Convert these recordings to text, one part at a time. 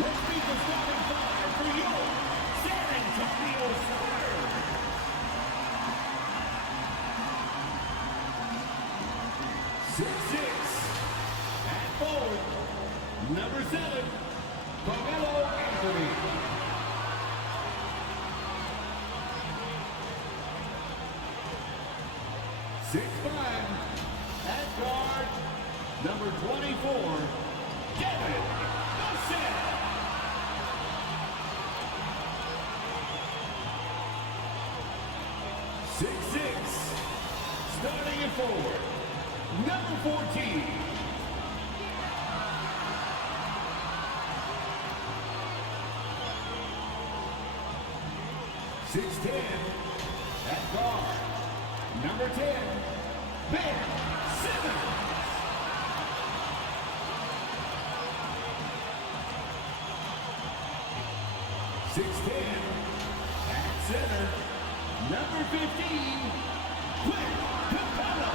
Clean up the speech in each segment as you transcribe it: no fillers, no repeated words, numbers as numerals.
Let's meet the starting five for your San Antonio Spurs. 6'6", at forward, number 7, Carmelo Anthony. 6'5", at guard, number 24, Devin Vassell. 6'6", starting at forward, number 14. 6'10", at guard, number 10, Ben Simmons. 6'10", at center, number 15, Clint Capella.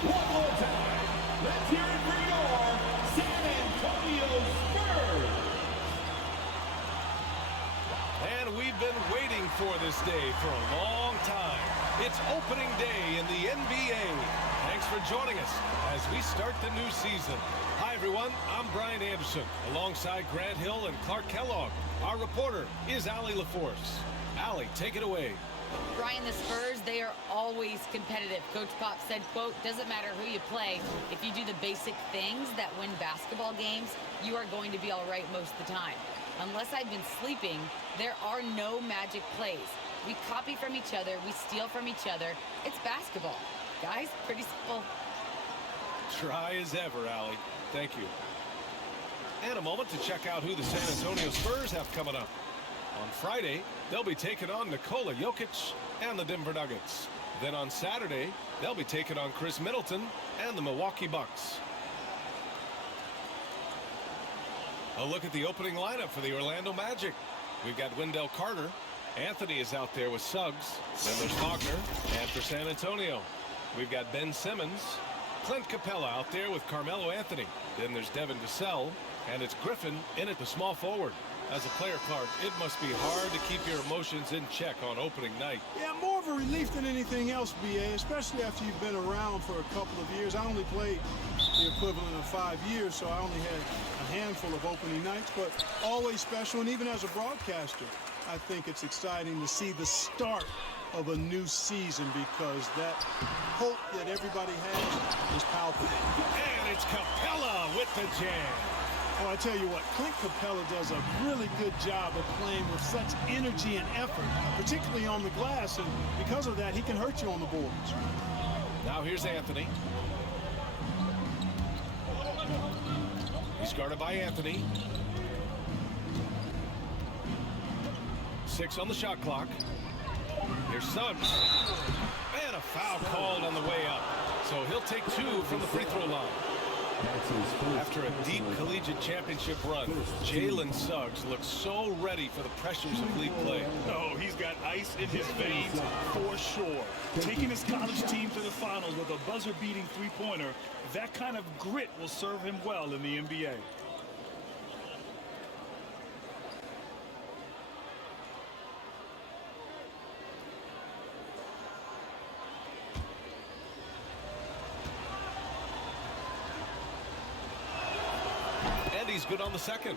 1 more time. Let's hear it for your San Antonio Spurs. And we've been waiting for this day for a long time. It's opening day in the NBA. Thanks for joining us as we start the new season. Hi, everyone. I'm Brian Anderson, alongside Grant Hill and Clark Kellogg. Our reporter is Allie LaForce. Allie, take it away. Brian, the Spurs, they are always competitive. Coach Pop said, quote, doesn't matter who you play. If you do the basic things that win basketball games, you are going to be all right most of the time. Unless I've been sleeping, there are no magic plays. We copy from each other. We steal from each other. It's basketball. Guys, pretty simple. Try as ever, Allie. Thank you. And a moment to check out who the San Antonio Spurs have coming up. On Friday, they'll be taking on Nikola Jokic and the Denver Nuggets. Then on Saturday, they'll be taking on Chris Middleton and the Milwaukee Bucks. A look at the opening lineup for the Orlando Magic. We've got Wendell Carter. Anthony is out there with Suggs. Then there's Wagner. And for San Antonio, we've got Ben Simmons. Clint Capella out there with Carmelo Anthony. Then there's Devin Vassell. And it's Griffin in at the small forward. As a player, Clark, it must be hard to keep your emotions in check on opening night. Yeah, more of a relief than anything else, BA, especially after you've been around for a couple of years. I only played the equivalent of 5 years, so I only had a handful of opening nights, but always special. And even as a broadcaster, I think it's exciting to see the start of a new season because that hope that everybody has is palpable. And it's Capella with the jam. Oh, I tell you what, Clint Capella does a really good job of playing with such energy and effort, particularly on the glass, and because of that, he can hurt you on the boards. Now here's Anthony. He's guarded by Anthony. 6 on the shot clock. Here's Suggs. And a foul called on the way up. So he'll take 2 from the free throw line. After a deep collegiate championship run, Jalen Suggs looks so ready for the pressures of league play. Oh, he's got ice in his veins for sure. Taking his college team to the finals with a buzzer-beating three-pointer, that kind of grit will serve him well in the NBA. He's good on the second.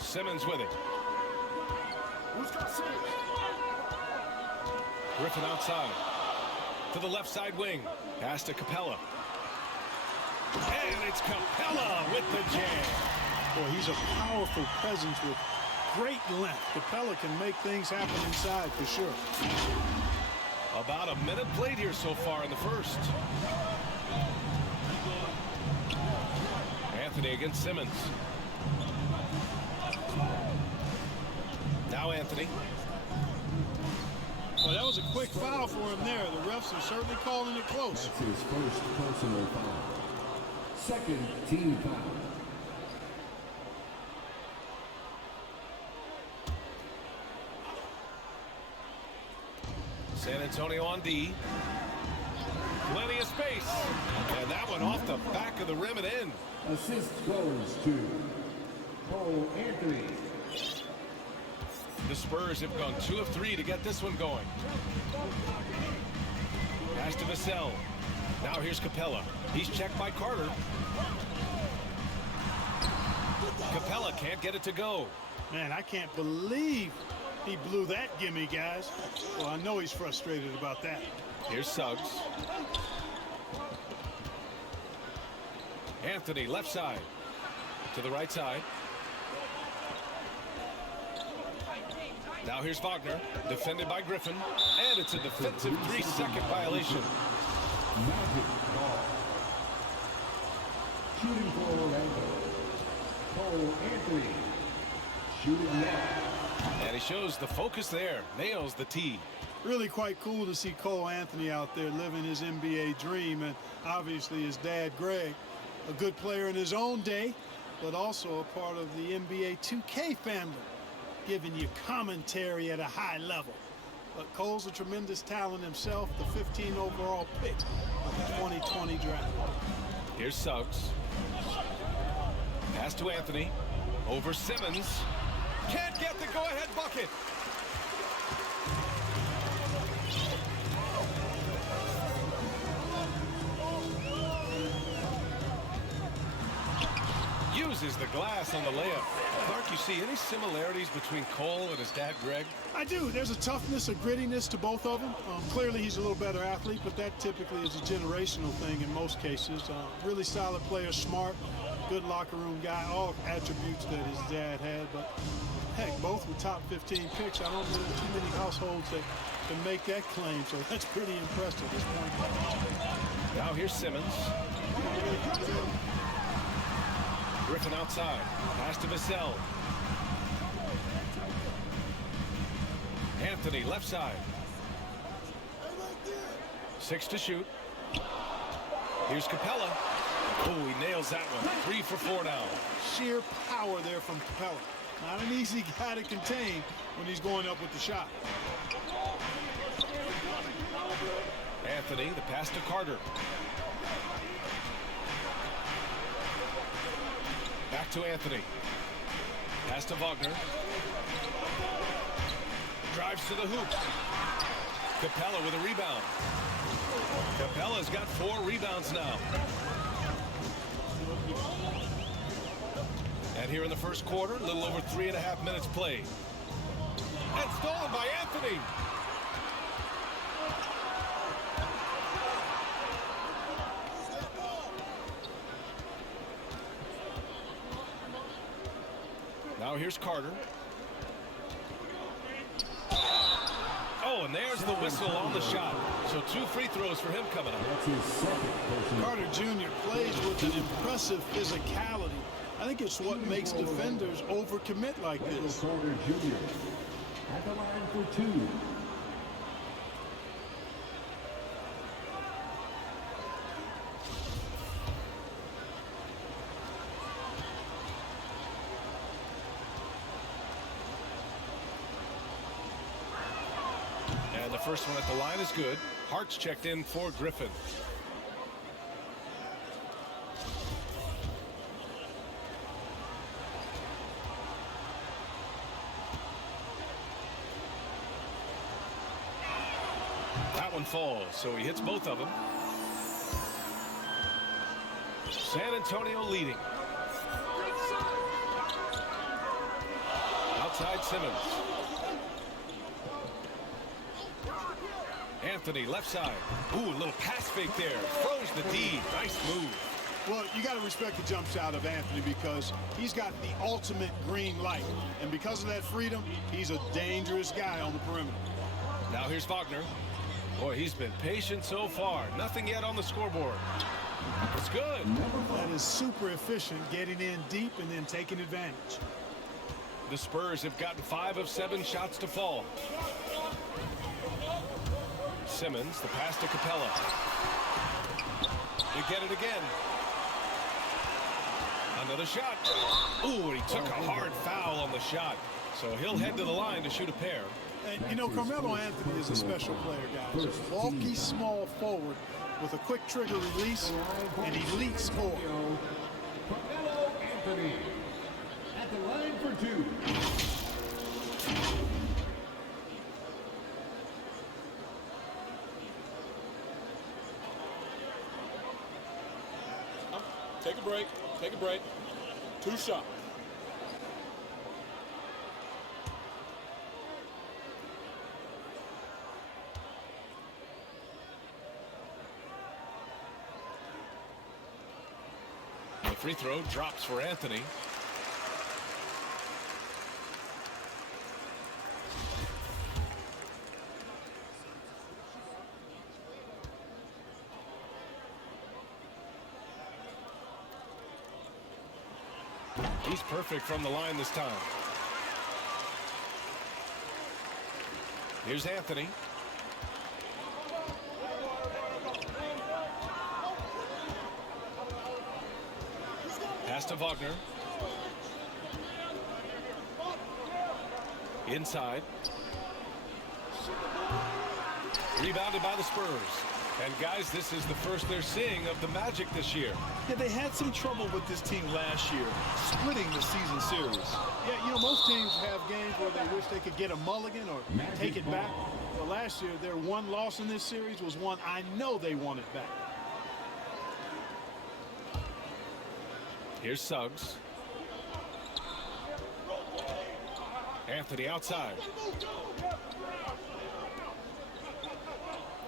Simmons with it. Griffin outside. To the left side wing. Pass to Capella. And it's Capella with the jam. Boy, he's a powerful presence with great length. Capella can make things happen inside for sure. About a minute played here so far in the first. Anthony against Simmons. Now Anthony. Well, that was a quick foul for him there. The refs are certainly calling it close. That's his first personal foul. Second team foul. San Antonio on D. Plenty of space. And that one off the back of the rim and in. Assist goes to Cole Anthony. The Spurs have gone 2 of 3 to get this one going. Pass to Vassell. Now here's Capella. He's checked by Carter. Capella can't get it to go. Man, I can't believe he blew that gimme, guys. Well, I know he's frustrated about that. Here's Suggs. Anthony, left side. To the right side. Now here's Wagner, defended by Griffin. And it's a defensive 3-second violation. Magic ball. Shooting for Orlando. Cole Anthony. Shooting left. And he shows the focus there. Nails the tee. Really quite cool to see Cole Anthony out there living his NBA dream, and obviously his dad, Greg, a good player in his own day, but also a part of the NBA 2K family, giving you commentary at a high level. But Cole's a tremendous talent himself, the 15 overall pick of the 2020 draft. Here's Suggs. Pass to Anthony. Over Simmons. Can't get the go-ahead bucket. Uses the glass on the layup. Clark, you see any similarities between Cole and his dad, Greg? I do. There's a toughness, a grittiness to both of them. Clearly, he's a little better athlete, but that typically is a generational thing in most cases. Really solid player, smart, good locker room guy, all attributes that his dad had. But heck, both were top 15 picks. I don't know too many households that can make that claim, so that's pretty impressive at this point. Now here's Simmons. Griffin outside. Pass to Vassell. Anthony left side. 6 to shoot. Here's Capella. Oh, he nails that one. 3 for 4 now. Sheer power there from Capella. Not an easy guy to contain when he's going up with the shot. Anthony, the pass to Carter. Back to Anthony. Pass to Wagner. Drives to the hoop. Capella with a rebound. Capella's got 4 rebounds now. And here in the first quarter, a little over 3.5 minutes played. And stolen by Anthony. Now here's Carter. Oh, and there's the whistle on the shot. So 2 free throws for him coming up. That's his second personal. Carter Jr. plays with an impressive physicality. I think it's what makes defenders overcommit like this. Carter Jr. at the line for 2. And the first one at the line is good. Hart's checked in for Griffin. That one falls, so he hits both of them. San Antonio leading. Outside Simmons. Anthony, left side. Ooh, a little pass fake there. Froze the D. Nice move. Well, you got to respect the jump shot of Anthony because he's got the ultimate green light. And because of that freedom, he's a dangerous guy on the perimeter. Now here's Wagner. Boy, he's been patient so far. Nothing yet on the scoreboard. It's good. That is super efficient, getting in deep and then taking advantage. The Spurs have gotten 5 of 7 shots to fall. Simmons, the pass to Capella. They get it again. Another shot. Ooh, he took a hard foul on the shot. So he'll head to the line to shoot a pair. And, you know, Carmelo Anthony is a special player, guys. A bulky, small forward with a quick trigger release and elite score. Carmelo Anthony at the line for two. Take a break. Take a break. 2 shots. The free throw drops for Anthony. He's perfect from the line this time. Here's Anthony. Pass to Wagner. Inside. Rebounded by the Spurs. And guys, this is the first they're seeing of the Magic this year. Yeah, they had some trouble with this team last year, splitting the season series. Yeah, you know, most teams have games where they wish they could get a mulligan or take it back. But last year, their one loss in this series was one I know they wanted back. Here's Suggs. Anthony outside.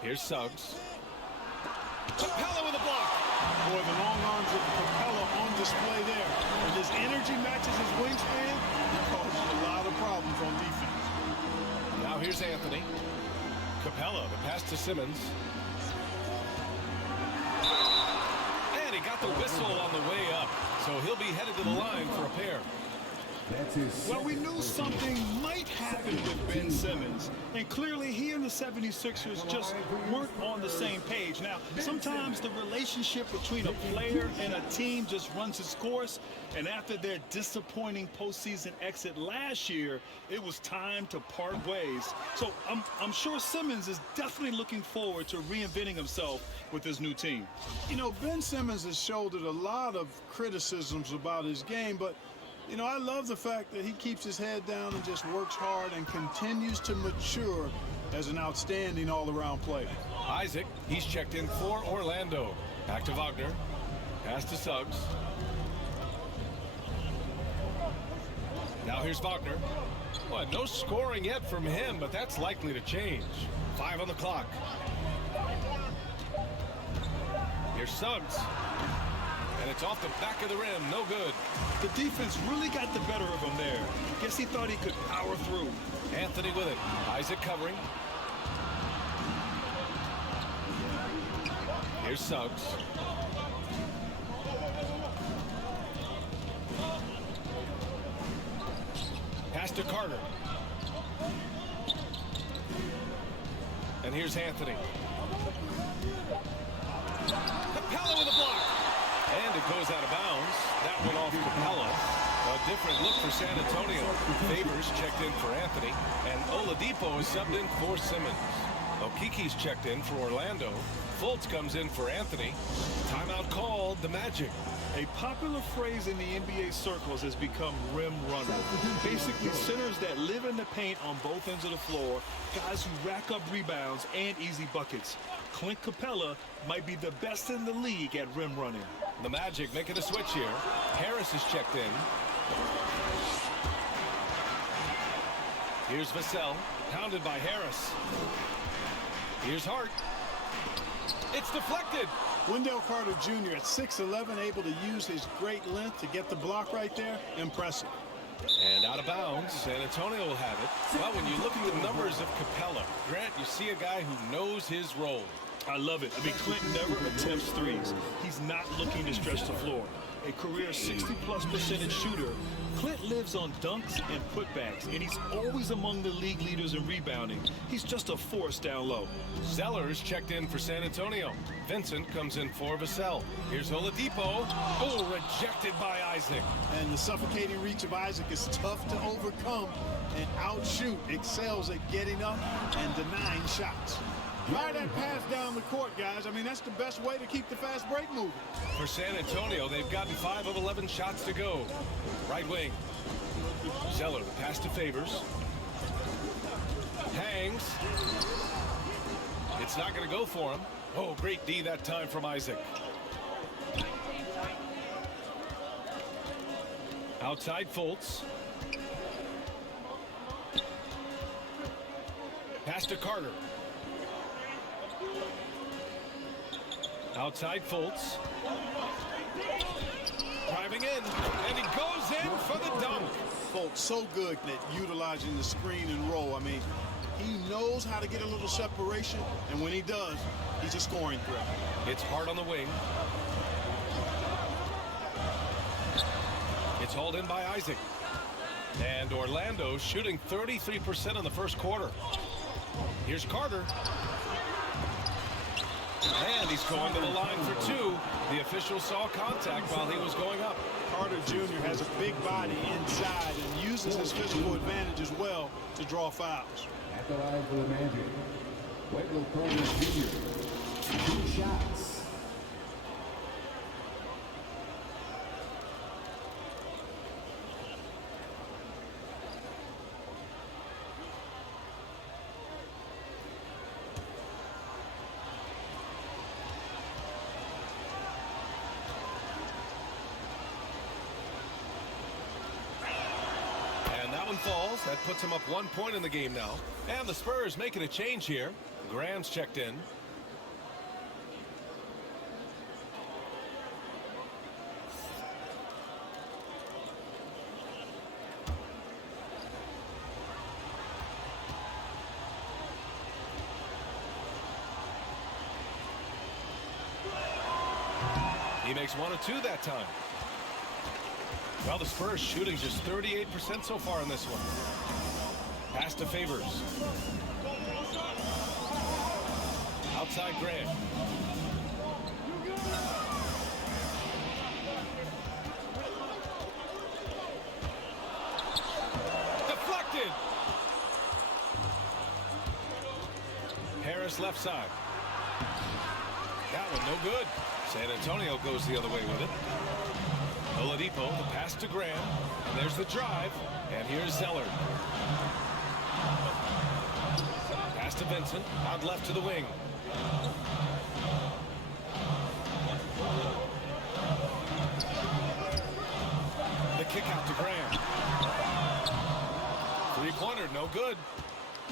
Here's Suggs. Capella with a block. Boy, the long arms of Capella on display there. When his energy matches his wingspan, he causes a lot of problems on defense. Now here's Anthony. Capella, the pass to Simmons. And he got the whistle on the way up. So he'll be headed to the line for a pair. Well, we knew something might happen with Ben Simmons, and clearly he and the 76ers just weren't on the same page. Now, sometimes the relationship between a player and a team just runs its course, and after their disappointing postseason exit last year, it was time to part ways. So I'm sure Simmons is definitely looking forward to reinventing himself with his new team. You know, Ben Simmons has shouldered a lot of criticisms about his game, but you know, I love the fact that he keeps his head down and just works hard and continues to mature as an outstanding all-around player. Isaac, he's checked in for Orlando. Back to Wagner. Pass to Suggs. Now here's Wagner. Well, no scoring yet from him, but that's likely to change. 5 on the clock. Here's Suggs. And it's off the back of the rim. No good. The defense really got the better of him there. Guess he thought he could power through. Anthony with it. Isaac covering. Here's Suggs. Pass to Carter. And here's Anthony. Capella with a block. And it goes out of bounds. That one off Capella. A different look for San Antonio. Favors checked in for Anthony. And Oladipo is subbed in for Simmons. Okiki's checked in for Orlando. Fultz comes in for Anthony. Timeout called the Magic. A popular phrase in the NBA circles has become rim runner. Basically, centers that live in the paint on both ends of the floor, guys who rack up rebounds and easy buckets. Clint Capella might be the best in the league at rim running. The Magic making a switch here. Harris is checked in. Here's Vassell, pounded by Harris. Here's Hart. It's deflected. Wendell Carter Jr. at 6'11", able to use his great length to get the block right there. Impressive. And out of bounds. San Antonio will have it. Well, when you look at the numbers of Capella, Grant, you see a guy who knows his role. I love it. I mean, Clint never attempts threes. He's not looking to stretch the floor. a career 60+% shooter, Clint lives on dunks and putbacks, and he's always among the league leaders in rebounding. He's just a force down low. Zeller is checked in for San Antonio. Vincent comes in for Vassell. Here's Oladipo. Oh, rejected by Isaac. And the suffocating reach of Isaac is tough to overcome and outshoot. Excels at getting up and denying shots. Fire that pass down the court, guys. I mean, that's the best way to keep the fast break moving. For San Antonio, they've gotten 5 of 11 shots to go. Right wing. Zeller, the pass to Favors. Hangs. It's not going to go for him. Oh, great D that time from Isaac. Outside Fultz. Pass to Carter. Outside Fultz. Driving in, and he goes in for the dunk. Fultz so good at utilizing the screen and roll. I mean, he knows how to get a little separation, and when he does, he's a scoring threat. It's hard on the wing. It's hauled in by Isaac. And Orlando shooting 33% in the first quarter. Here's Carter. And he's going to the line for 2. The official saw contact while he was going up. Carter Jr. has a big body inside and uses his physical advantage as well to draw fouls. At the line for the Magic, Wendell Carter Jr. 2 shots. Falls. That puts him up 1 point in the game now. And the Spurs making a change here. Graham's checked in. He makes 1 of 2 that time. Well, the Spurs shooting just 38% so far in this one. Pass to Favors. Outside Grant. Deflected. Harris left side. That one no good. San Antonio goes the other way with it. Oladipo, the pass to Graham, and there's the drive, and here's Zeller. Pass to Vincent, out left to the wing. The kick out to Graham. Three-pointer, no good.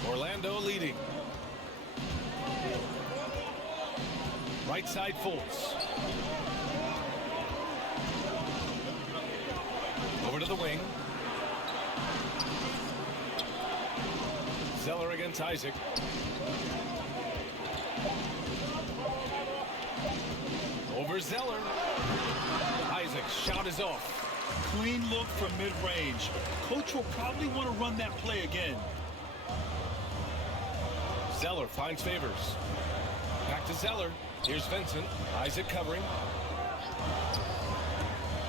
Orlando leading. Right side Fultz. Over to the wing. Zeller against Isaac. Over Zeller. Isaac's shot is off. Clean look from mid-range. Coach will probably want to run that play again. Zeller finds Favors. Back to Zeller. Here's Vincent. Isaac covering.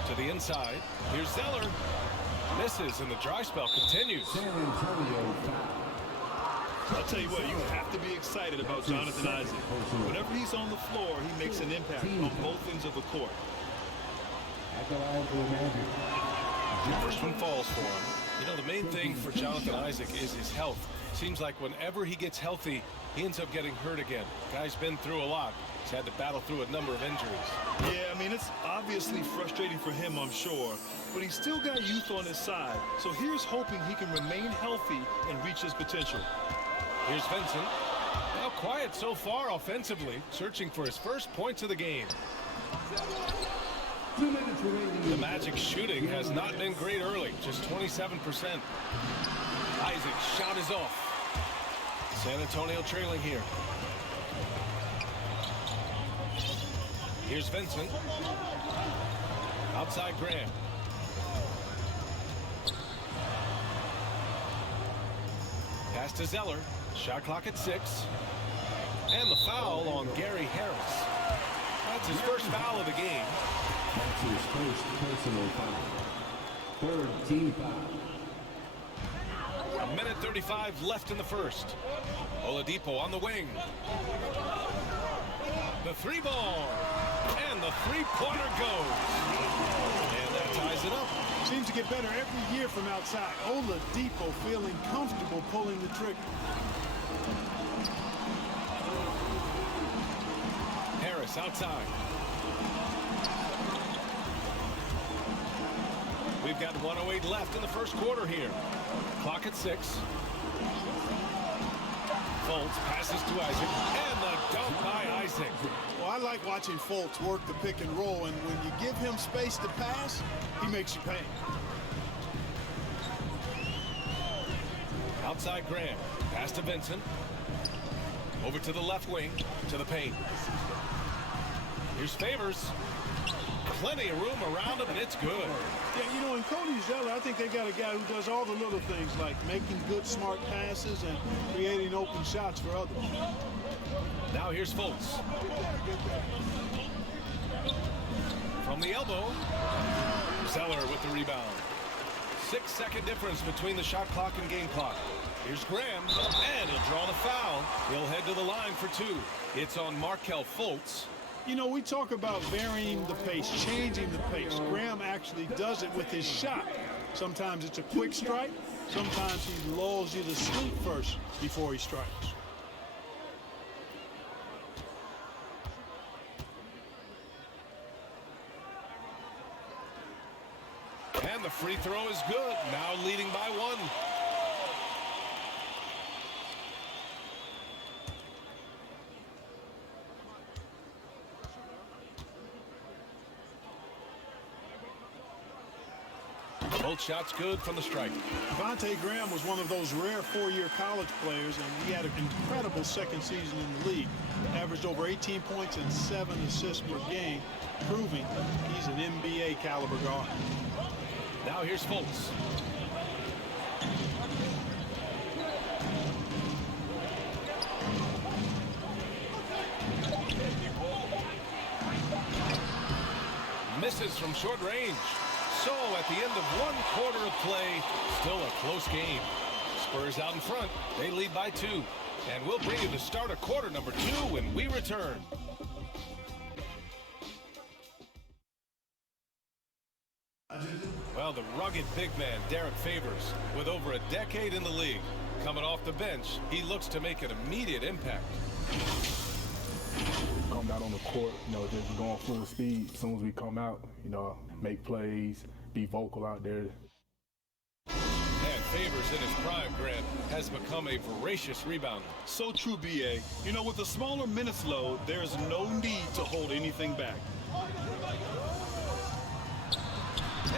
To the inside. Here's Zeller. Misses, and the dry spell continues. San Antonio foul. I'll tell you what, you have to be excited about Jonathan Isaac. Whenever he's on the floor, he makes an impact on both ends of the court. At the line for the Magic. First one falls for him. You know, the main thing for Jonathan Isaac is his health. Seems like whenever he gets healthy, he ends up getting hurt again. Guy's been through a lot. He's had to battle through a number of injuries. Yeah, I mean, it's obviously frustrating for him, I'm sure. But he's still got youth on his side. So here's hoping he can remain healthy and reach his potential. Here's Vincent. Now quiet so far offensively, searching for his first points of the game. 2 minutes remaining. The Magic shooting has not been great early, just 27%. Isaac's shot is off. San Antonio trailing here. Here's Vincent. Outside Graham. Pass to Zeller. Shot clock at 6. And the foul on Gary Harris. That's his first foul of the game. That's his first personal foul. Third team foul. 1:35 left in the first. Oladipo on the wing. The three ball. And the three-pointer goes. And that ties it up. Seems to get better every year from outside. Oladipo feeling comfortable pulling the trigger. Harris outside. We've got 1:08 left in the first quarter here. Clock at 6. Fultz passes to Isaac. And the dunk by Isaac. Well, I like watching Fultz work the pick and roll, and when you give him space to pass, he makes you pay. Outside Graham. Pass to Vincent. Over to the left wing. To the paint. Here's Favors. Plenty of room around him, and it's good. Yeah, you know, in Cody Zeller, I think they got a guy who does all the little things like making good, smart passes and creating open shots for others. Now here's Fultz. From the elbow. Zeller with the rebound. 6-second difference between the shot clock and game clock. Here's Graham, and he'll draw the foul. He'll head to the line for 2. It's on Markelle Fultz. You know, we talk about varying the pace, changing the pace. Graham actually does it with his shot. Sometimes it's a quick strike. Sometimes he lulls you to sleep first before he strikes. And the free throw is good. Now leading by 1. Both shots good from the stripe. Devontae Graham was one of those rare 4-year college players, and he had an incredible second season in the league. Averaged over 18 points and 7 assists per game, proving he's an NBA caliber guard. Now here's Fultz. Misses from short range. So at the end of 1 quarter of play, still a close game. Spurs out in front. They lead by 2. And we'll bring you the start of quarter number 2 when we return. Well, the rugged big man, Derek Favors, with over a decade in the league. Coming off the bench, he looks to make an immediate impact. Come out on the court, you know, just going full speed. As soon as we come out, you know, make plays, be vocal out there. And Favors in his prime, Grant, has become a voracious rebounder. So true, B.A. You know, with the smaller minutes load, there's no need to hold anything back.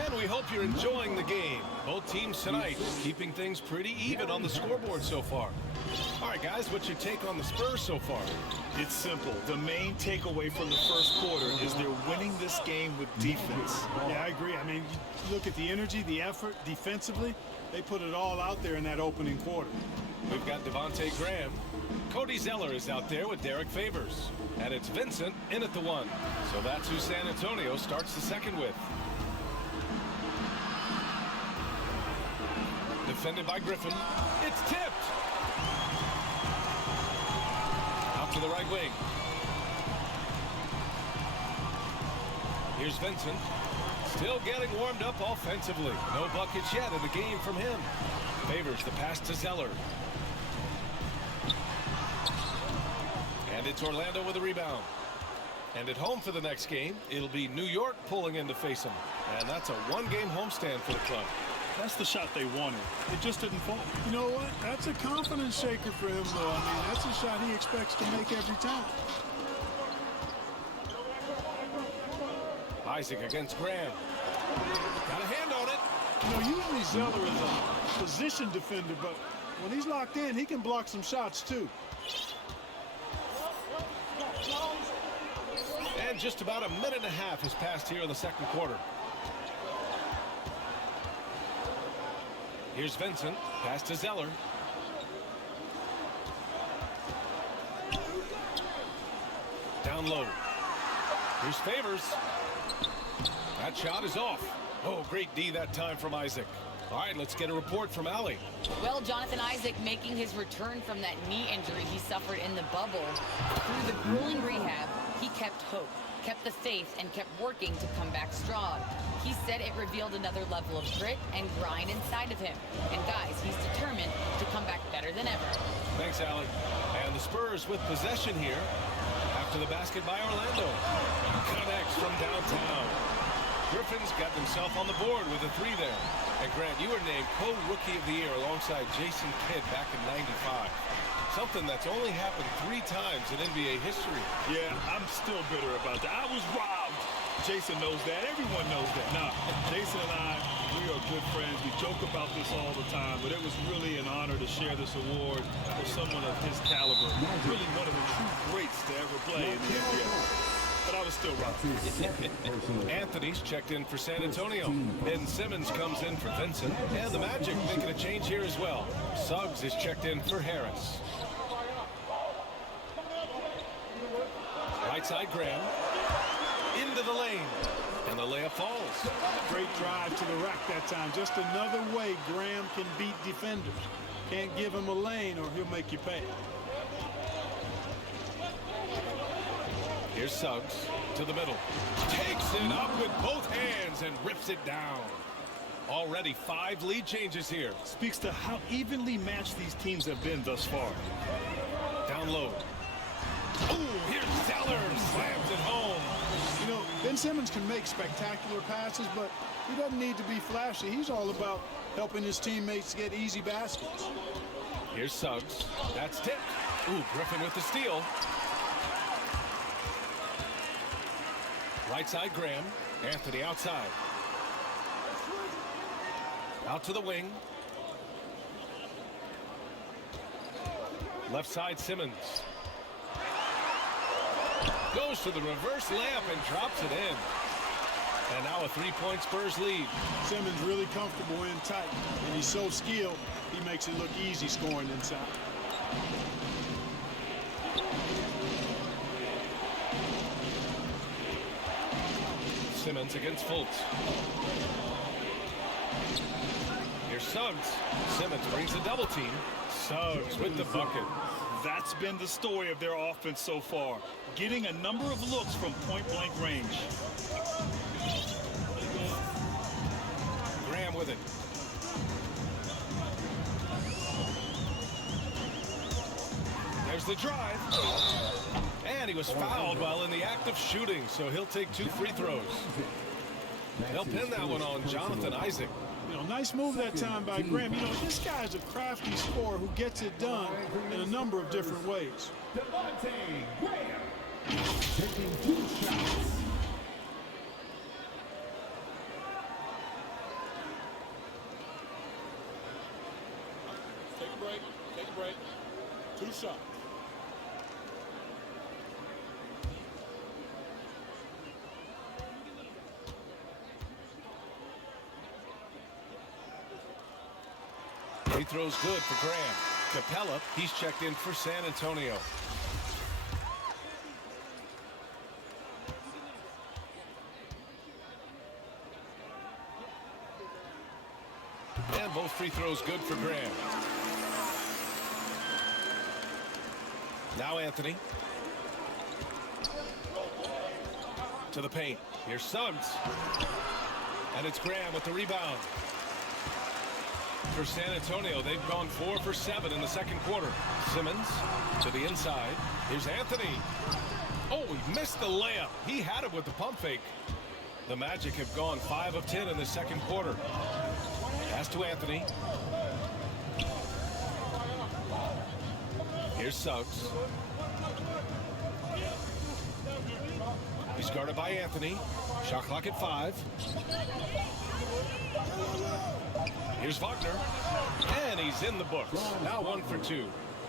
And we hope you're enjoying the game. Both teams tonight keeping things pretty even on the scoreboard so far. All right, guys, what's your take on the Spurs so far? It's simple. The main takeaway from the first quarter is they're winning this game with defense. Yeah, I agree. I mean, you look at the energy, the effort defensively. They put it all out there in that opening quarter. We've got Devontae Graham. Cody Zeller is out there with Derek Favors. And it's Vincent in at the 1. So that's who San Antonio starts the second with. Defended by Griffin. It's tipped. Out to the right wing. Here's Vincent. Still getting warmed up offensively. No buckets yet in the game from him. Favors the pass to Zeller. And it's Orlando with a rebound. And at home for the next game, it'll be New York pulling in to face them. And that's a 1-game homestand for the club. That's the shot they wanted. It just didn't fall. You know what? That's a confidence shaker for him, though. I mean, that's a shot he expects to make every time. Isaac against Graham. Got a hand on it. You know, usually Zeller is a position defender, but when he's locked in, he can block some shots, too. And just about a minute and a half has passed here in the second quarter. Here's Vincent. Pass to Zeller. Down low. Here's Favors. That shot is off. Oh, great D that time from Isaac. All right, let's get a report from Allie. Well, Jonathan Isaac making his return from that knee injury he suffered in the bubble. Through the grueling rehab, he kept hope, kept the faith, and kept working to come back strong. He said it revealed another level of grit and grind inside of him. And guys, he's determined to come back better than ever. Thanks, Allie. And the Spurs with possession here after the basket by Orlando. Connects from downtown. Griffin's got himself on the board with a three there. And Grant, you were named co-rookie of the year alongside Jason Kidd back in '95. Something that's only happened 3 times in NBA history. Yeah, I'm still bitter about that. I was robbed. Jason knows that. Everyone knows that. Now, Jason and I, we are good friends. We joke about this all the time, but it was really an honor to share this award with someone of his caliber. Really one of the true greats to ever play in the NBA. But I was still robbed. Anthony's checked in for San Antonio. Ben Simmons comes in for Vincent. And the Magic making a change here as well. Suggs is checked in for Harris. Right side Graham. Into the lane. And the layup falls. Great drive to the rack that time. Just another way Graham can beat defenders. Can't give him a lane or he'll make you pay. Here's Suggs to the middle. Takes it up with both hands and rips it down. Already 5 lead changes here. Speaks to how evenly matched these teams have been thus far. Down low. Oh, here's Zeller. Slams it home. You know, Ben Simmons can make spectacular passes, but he doesn't need to be flashy. He's all about helping his teammates get easy baskets. Here's Suggs. That's tipped. Ooh, Griffin with the steal. Right side Graham. Anthony outside. Out to the wing. Left side Simmons. Goes to the reverse layup and drops it in. And now a 3-point Spurs lead. Simmons really comfortable in tight, and he's so skilled, he makes it look easy scoring inside. Simmons against Fultz. Here's Suggs. Simmons brings a double team. Suggs with the bucket. That's been the story of their offense so far. Getting a number of looks from point-blank range. Graham with it. There's the drive. And he was fouled while in the act of shooting, so he'll take 2 free throws. They'll pin that one on Jonathan Isaac. You know, nice move that time by Graham. You know, this guy's a crafty scorer who gets it done in a number of different ways. Taking 2 shots. Take a break. Take a break. 2 shots. Free throws good for Graham. Capella, he's checked in for San Antonio. And both free throws good for Graham. Now Anthony. To the paint. Here's Suggs. And it's Graham with the rebound. For San Antonio, they've gone 4 for 7 in the second quarter. Simmons to the inside. Here's Anthony. Oh, he missed the layup. He had it with the pump fake. The Magic have gone 5 of 10 in the second quarter. Pass to Anthony. Here's Suggs. He's guarded by Anthony. Shot clock at 5. Here's Wagner. And he's in the books. Now 1 for 2.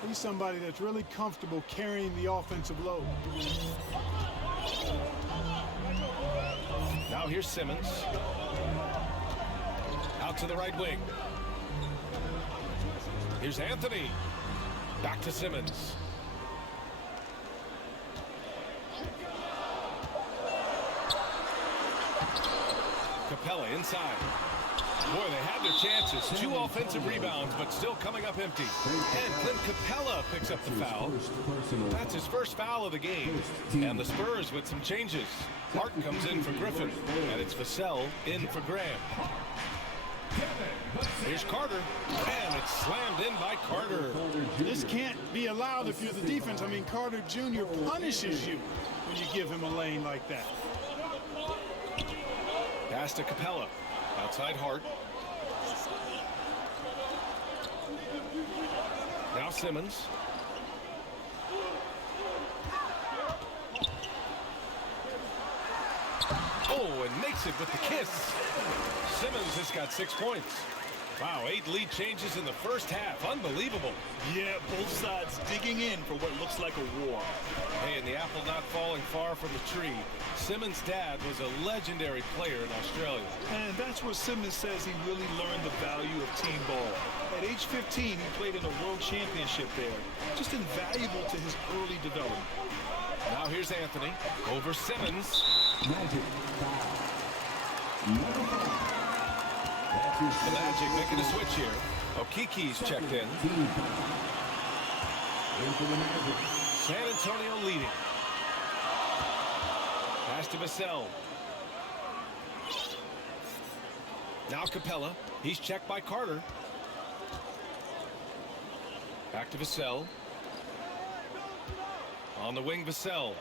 He's somebody that's really comfortable carrying the offensive load. Now here's Simmons. Out to the right wing. Here's Anthony. Back to Simmons. Capella inside. Boy, they had their chances. 2 offensive rebounds, but still coming up empty. And Clint Capella picks up the foul. That's his first foul of the game. And the Spurs with some changes. Hart comes in for Griffin, and it's Vassell in for Graham. Here's Carter, and it's slammed in by Carter. This can't be allowed if you're the defense. I mean, Carter Jr. punishes you when you give him a lane like that. Pass to Capella. Outside Hart. Now Simmons. Oh, and makes it with the kiss. Simmons has got 6 points. Wow, 8 lead changes in the first half. Unbelievable. Yeah, both sides digging in for what looks like a war. Hey, and the apple not falling far from the tree. Simmons' dad was a legendary player in Australia. And that's where Simmons says he really learned the value of team ball. At age 15, he played in a world championship there. Just invaluable to his early development. Now here's Anthony over Simmons. Magic foul. The Magic making a switch here. Okiki's checked in. San Antonio leading. Pass to Vassell. Now Capella. He's checked by Carter. Back to Vassell. On the wing, Vassell.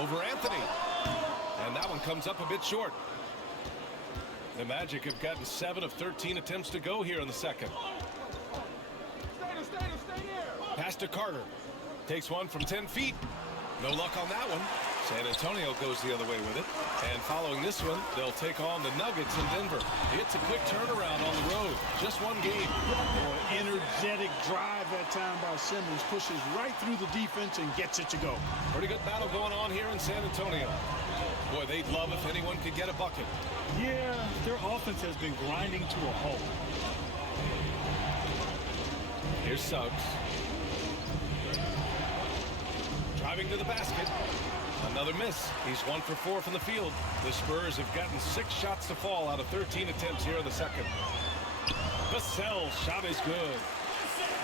Over Anthony. And that one comes up a bit short. The Magic have gotten 7 of 13 attempts to go here in the second. Pass to Carter. Takes one from 10 feet. No luck on that one. San Antonio goes the other way with it. And following this one, they'll take on the Nuggets in Denver. It's a quick turnaround on the road. Just one game. Boy, energetic drive that time by Simmons. Pushes right through the defense and gets it to go. Pretty good battle going on here in San Antonio. Boy, they'd love if anyone could get a bucket. Yeah, their offense has been grinding to a halt. Here's Suggs. Driving to the basket. Another miss. He's 1 for 4 from the field. The Spurs have gotten 6 shots to fall out of 13 attempts here in the second. Vassell's shot is good.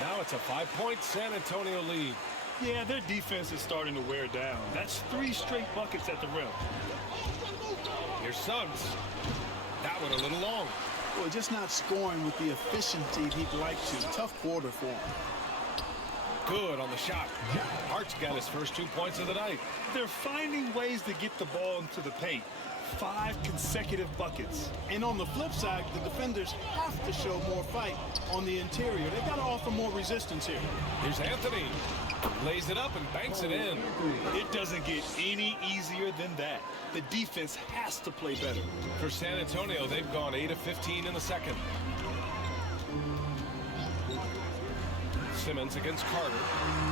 Now it's a 5-point San Antonio lead. Yeah, their defense is starting to wear down. That's 3 straight buckets at the rim. Here's Suggs. That one a little long. Boy, just not scoring with the efficiency he'd like to. Tough quarter for him. Good on the shot. Hart's got his first 2 points of the night. They're finding ways to get the ball into the paint. 5 consecutive buckets. And on the flip side, the defenders have to show more fight on the interior. They've got to offer more resistance here. Here's Anthony. Lays it up and banks it in. It doesn't get any easier than that. The defense has to play better. For San Antonio, they've gone 8 of 15 in the second. Simmons against Carter.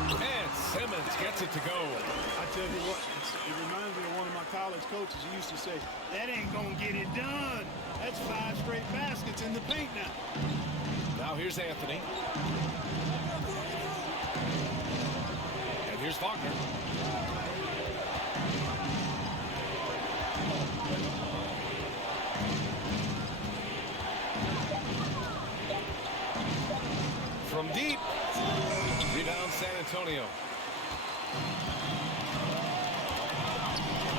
And Simmons gets it to go. I tell you what, it reminds me of one of my college coaches. He used to say, that ain't going to get it done. That's 5 straight baskets in the paint now. Now here's Anthony. And here's Wagner. From deep. Rebound San Antonio.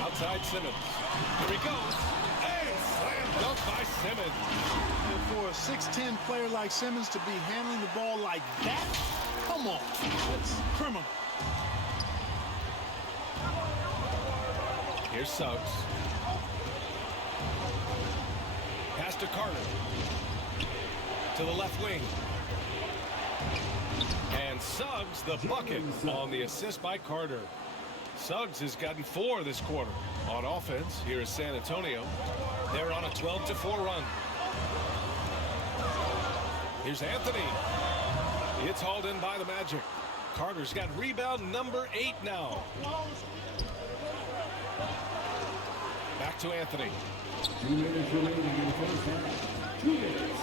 Outside Simmons. Here he goes. And slam dunk by Simmons. And for a 6'10 player like Simmons to be handling the ball like that, come on. That's criminal. Here's Suggs. Pass to Carter. To the left wing. And Suggs the bucket on the assist by Carter. Suggs has gotten 4 this quarter. On offense, here is San Antonio. They're on a 12-4 run. Here's Anthony. It's hauled in by the Magic. Carter's got rebound number 8 now. Back Back to Anthony. 2 minutes remaining in the first half. 2 minutes.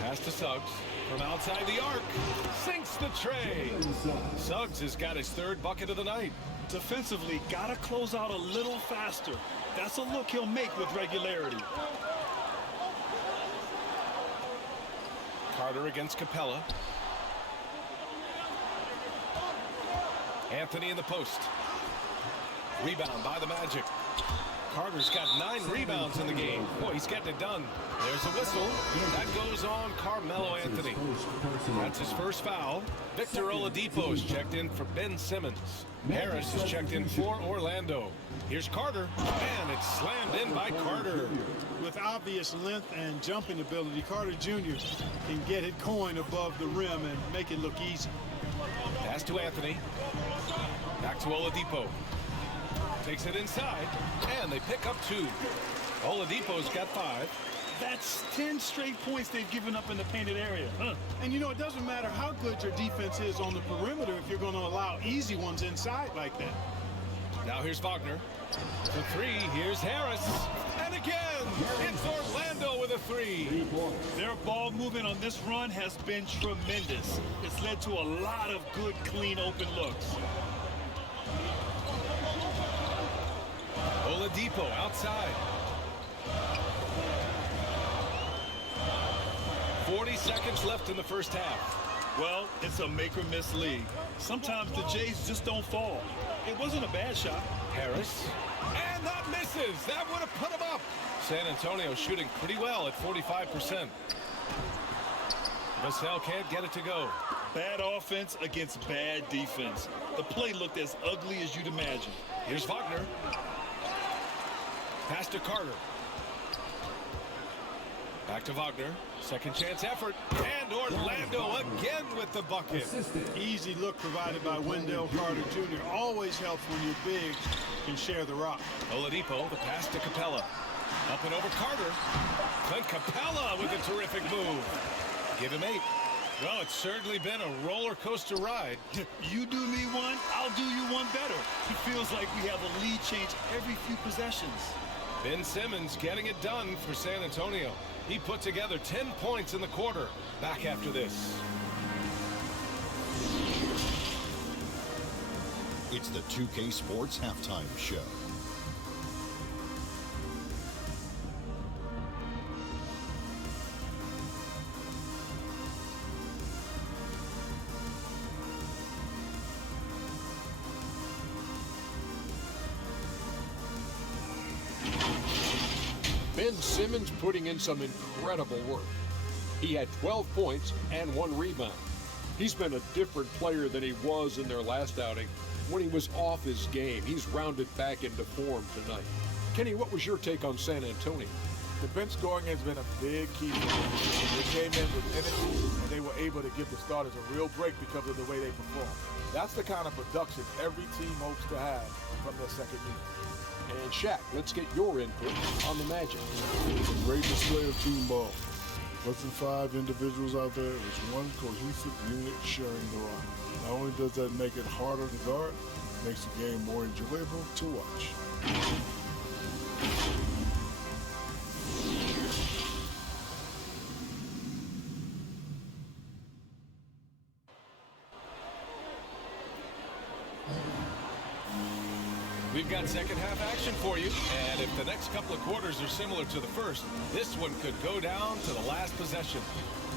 Pass to Suggs. From outside the arc. Sinks the tray. Suggs has got his 3rd bucket of the night. Defensively, got to close out a little faster. That's a look he'll make with regularity. Carter against Capella. Anthony in the post. Rebound by the Magic. Carter's got 9 rebounds in the game. Boy, he's getting it done. There's a whistle. That goes on Carmelo Anthony. That's his first foul. Victor Oladipo's checked in for Ben Simmons. Harris is checked in for Orlando. Here's Carter, and it's slammed in by Carter. With obvious length and jumping ability, Carter Jr. can get it going above the rim and make it look easy. Pass to Anthony. Back to Oladipo. Takes it inside, and they pick up 2. Oladipo's got 5. That's 10 straight points they've given up in the painted area. And you know, it doesn't matter how good your defense is on the perimeter if you're going to allow easy ones inside like that. Now here's Wagner. The 3, here's Harris. And again, it's Orlando with a 3. Their ball movement on this run has been tremendous. It's led to a lot of good, clean, open looks. Oladipo outside. 40 seconds left in the first half. Well, it's a make-or-miss league. Sometimes the Jays just don't fall. It wasn't a bad shot. Harris. And that misses. That would have put him up. San Antonio shooting pretty well at 45%. Vassell can't get it to go. Bad offense against bad defense. The play looked as ugly as you'd imagine. Here's Wagner. Pass to Carter. Back to Wagner. Second chance effort. And Orlando again with the bucket. Easy look provided by Wendell Carter Jr. Always helps when your bigs can share the rock. Oladipo, the pass to Capella. Up and over Carter. Then Capella with a terrific move. Give him 8. Well, it's certainly been a roller coaster ride. You do me one, I'll do you one better. It feels like we have a lead change every few possessions. Ben Simmons getting it done for San Antonio. He put together 10 points in the quarter. Back after this. It's the 2K Sports Halftime Show. Ben Simmons putting in some incredible work. He had 12 points and 1 rebound. He's been a different player than he was in their last outing when he was off his game. He's rounded back into form tonight. Kenny, what was your take on San Antonio? The bench scoring has been a big key for them. They came in with energy, and they were able to give the starters a real break because of the way they performed. That's the kind of production every team hopes to have from their second unit. And Shaq, let's get your input on the Magic. It's a great display of team ball. Wasn't 5 individuals out there, it was one cohesive unit sharing the rock. Not only does that make it harder to guard, it makes the game more enjoyable to watch. We've got second half action for you, and if the next couple of quarters are similar to the first, this one could go down to the last possession.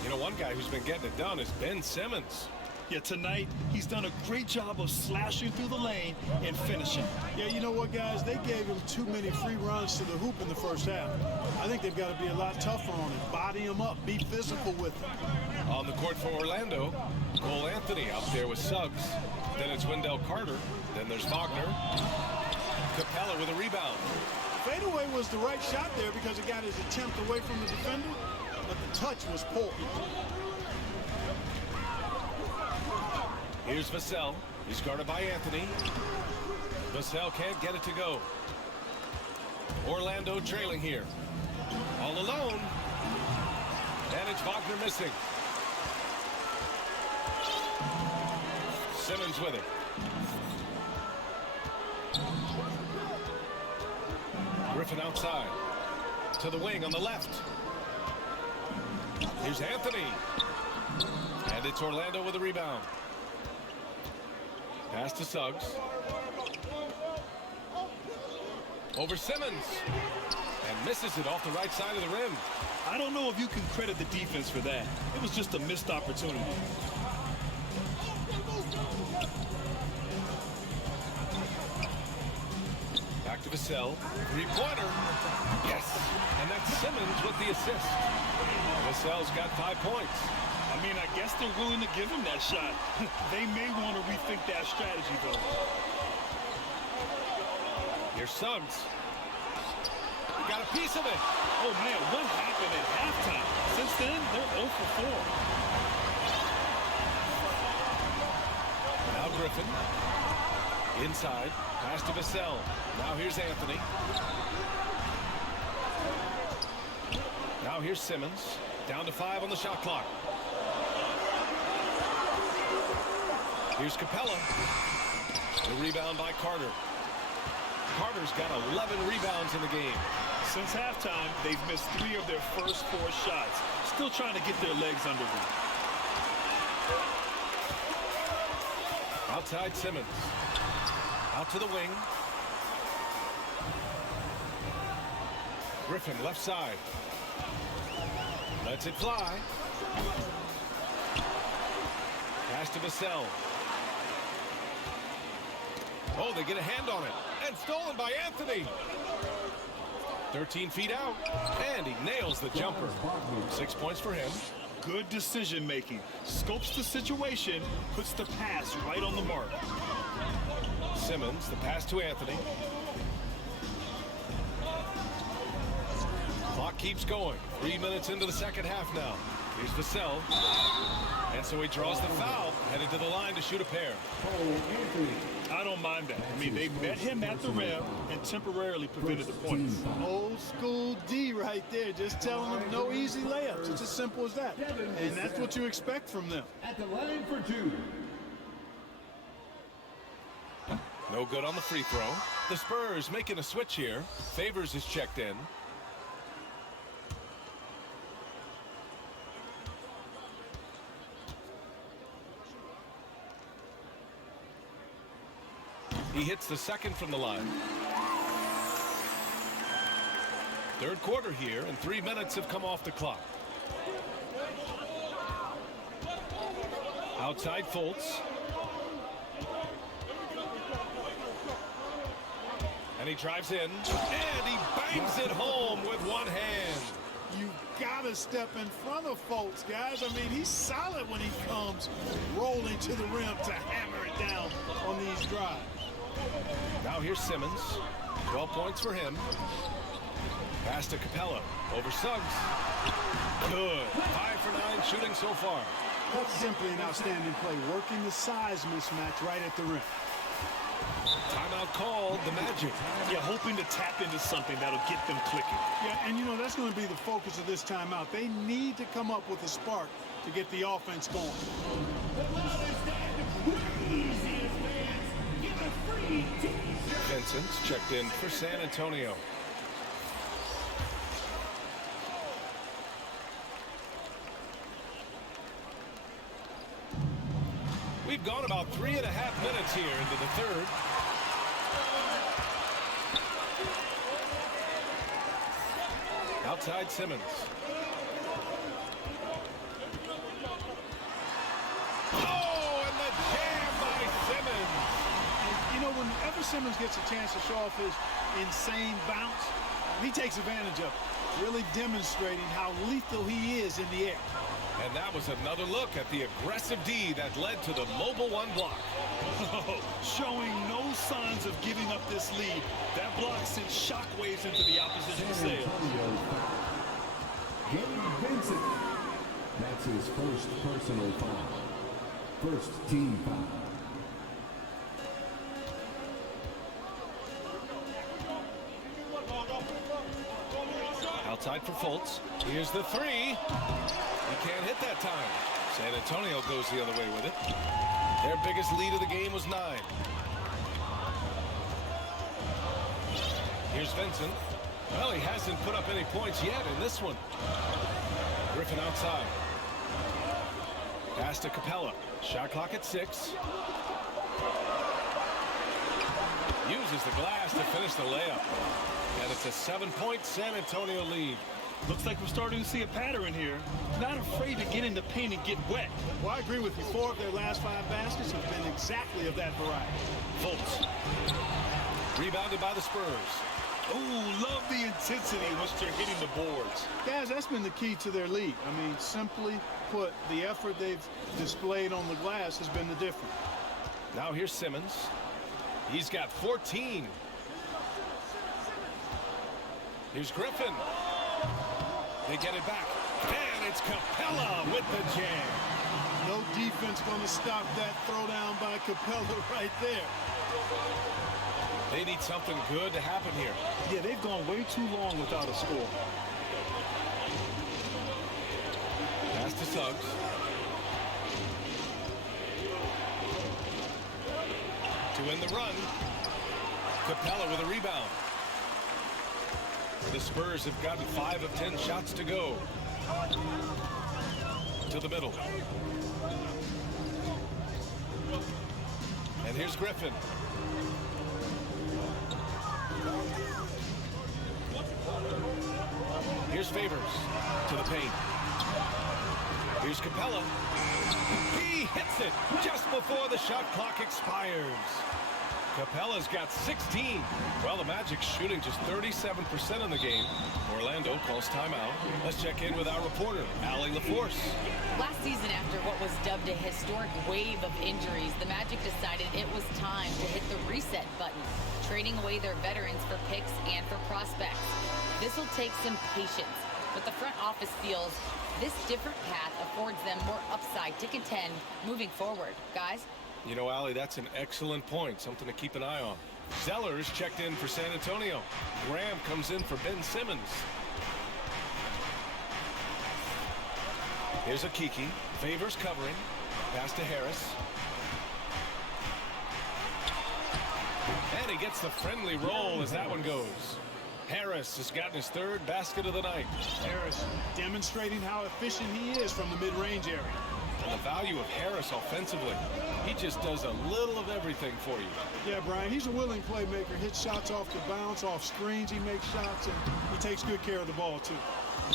You know, one guy who's been getting it done is Ben Simmons. Yeah, tonight, he's done a great job of slashing through the lane and finishing. Yeah, you know what, guys? They gave him too many free runs to the hoop in the first half. I think they've got to be a lot tougher on him. Body him up. Be physical with him. On the court for Orlando, Cole Anthony out there with Suggs. Then it's Wendell Carter. Then there's Wagner. Capella with a rebound. Fadeaway was the right shot there because it got his attempt away from the defender, but the touch was poor. Here's Vassell. He's guarded by Anthony. Vassell can't get it to go. Orlando trailing here. All alone. And it's Wagner missing. Simmons with it. Griffin outside. To the wing on the left. Here's Anthony. And it's Orlando with a rebound. Pass to Suggs. Over Simmons. And misses it off the right side of the rim. I don't know if you can credit the defense for that. It was just a missed opportunity. Back to Vassell. Three-pointer. Yes. And that's Simmons with the assist. Vassell's got 5 points. I mean, I guess they're willing to give him that shot. They may want to rethink that strategy, though. Here's Suggs. Got a piece of it. Oh, man, what happened at halftime? Since then, they're 0 for 4. Now Griffin. Inside. Pass to Vassell. Now here's Anthony. Now here's Simmons. Down to 5 on the shot clock. Here's Capella. The rebound by Carter. Carter's got 11 rebounds in the game. Since halftime, they've missed 3 of their first 4 shots. Still trying to get their legs under them. Outside Simmons. Out to the wing. Griffin left side. Lets it fly. Pass to Vassell. Oh, they get a hand on it. And stolen by Anthony. 13 feet out. And he nails the jumper. 6 points for him. Good decision making. Scopes the situation, puts the pass right on the mark. Simmons, the pass to Anthony. Clock keeps going. 3 minutes into the second half now. Here's Vassell. And so he draws the foul, headed to the line to shoot a pair. I don't mind that. I mean, they met him at the rim and temporarily prevented the points. Old school D right there, just telling them no easy layups. It's as simple as that. And that's what you expect from them. At the line for 2. No good on the free throw. The Spurs making a switch here. Favors is checked in. He hits the second from the line. Third quarter here, and 3 minutes have come off the clock. Outside Fultz. And he drives in, and he bangs it home with one hand. You gotta step in front of folks, guys. I mean, he's solid when he comes rolling to the rim to hammer it down on these drives. Now here's Simmons. 12 points for him. Pass to Capella. Over Suggs. Good. 5 for 9 shooting so far. That's simply an outstanding play. Working the size mismatch right at the rim. Timeout called, the Magic. Yeah, hoping to tap into something that'll get them clicking. Yeah, and you know, that's going to be the focus of this timeout. They need to come up with a spark to get the offense going. Vincent's checked in for San Antonio. We've gone about 3.5 minutes here into the third. Outside Simmons. Oh, and the jam by Simmons. You know, whenever Simmons gets a chance to show off his insane bounce, he takes advantage of it, really demonstrating how lethal he is in the air. And that was another look at the aggressive D that led to the mobile one block. Showing no signs of giving up this lead. That block sent shockwaves into the opposition's sails. Gabe Vincent. That's his first personal foul. First team foul. Outside for Fultz. Here's the three. He can't hit that time. San Antonio goes the other way with it. Their biggest lead of the game was 9. Here's Vincent. Well, he hasn't put up any points yet in this one. Griffin outside. Pass to Capella. Shot clock at 6. Uses the glass to finish the layup. And it's a 7-point San Antonio lead. Looks like we're starting to see a pattern here. Not afraid to get in the paint and get wet. Well, I agree with you. 4 of their last 5 baskets have been exactly of that variety. Fultz. Rebounded by the Spurs. Oh, love the intensity once they're hitting the boards. Guys, that's been the key to their lead. I mean, simply put, the effort they've displayed on the glass has been the difference. Now here's Simmons. He's got 14. Here's Griffin. They get it back. And it's Capella with the jam. No defense going to stop that throwdown by Capella right there. They need something good to happen here. Yeah, they've gone way too long without a score. Pass to Suggs. To win the run. Capella with a rebound. The Spurs have gotten 5 of 10 shots to go. To the middle. And here's Griffin. Here's Favors to the paint. Here's Capella. He hits it just before the shot clock expires. Capella's got 16. Well, the Magic's shooting just 37% in the game. Orlando calls timeout. Let's check in with our reporter, Allie LaForce. Last season, after what was dubbed a historic wave of injuries, the Magic decided it was time to hit the reset button, trading away their veterans for picks and for prospects. This will take some patience, but the front office feels this different path affords them more upside to contend moving forward. Guys? You know, Allie, that's an excellent point. Something to keep an eye on. Zellers checked in for San Antonio. Graham comes in for Ben Simmons. Here's a Kiki. Favors covering. Pass to Harris. And he gets the friendly roll as that one goes. Harris has gotten his 3rd basket of the night. Harris demonstrating how efficient he is from the mid-range area. And the value of Harris offensively. He just does a little of everything for you. Yeah, Brian, he's a willing playmaker. Hits shots off the bounce, off screens. He makes shots, and he takes good care of the ball, too.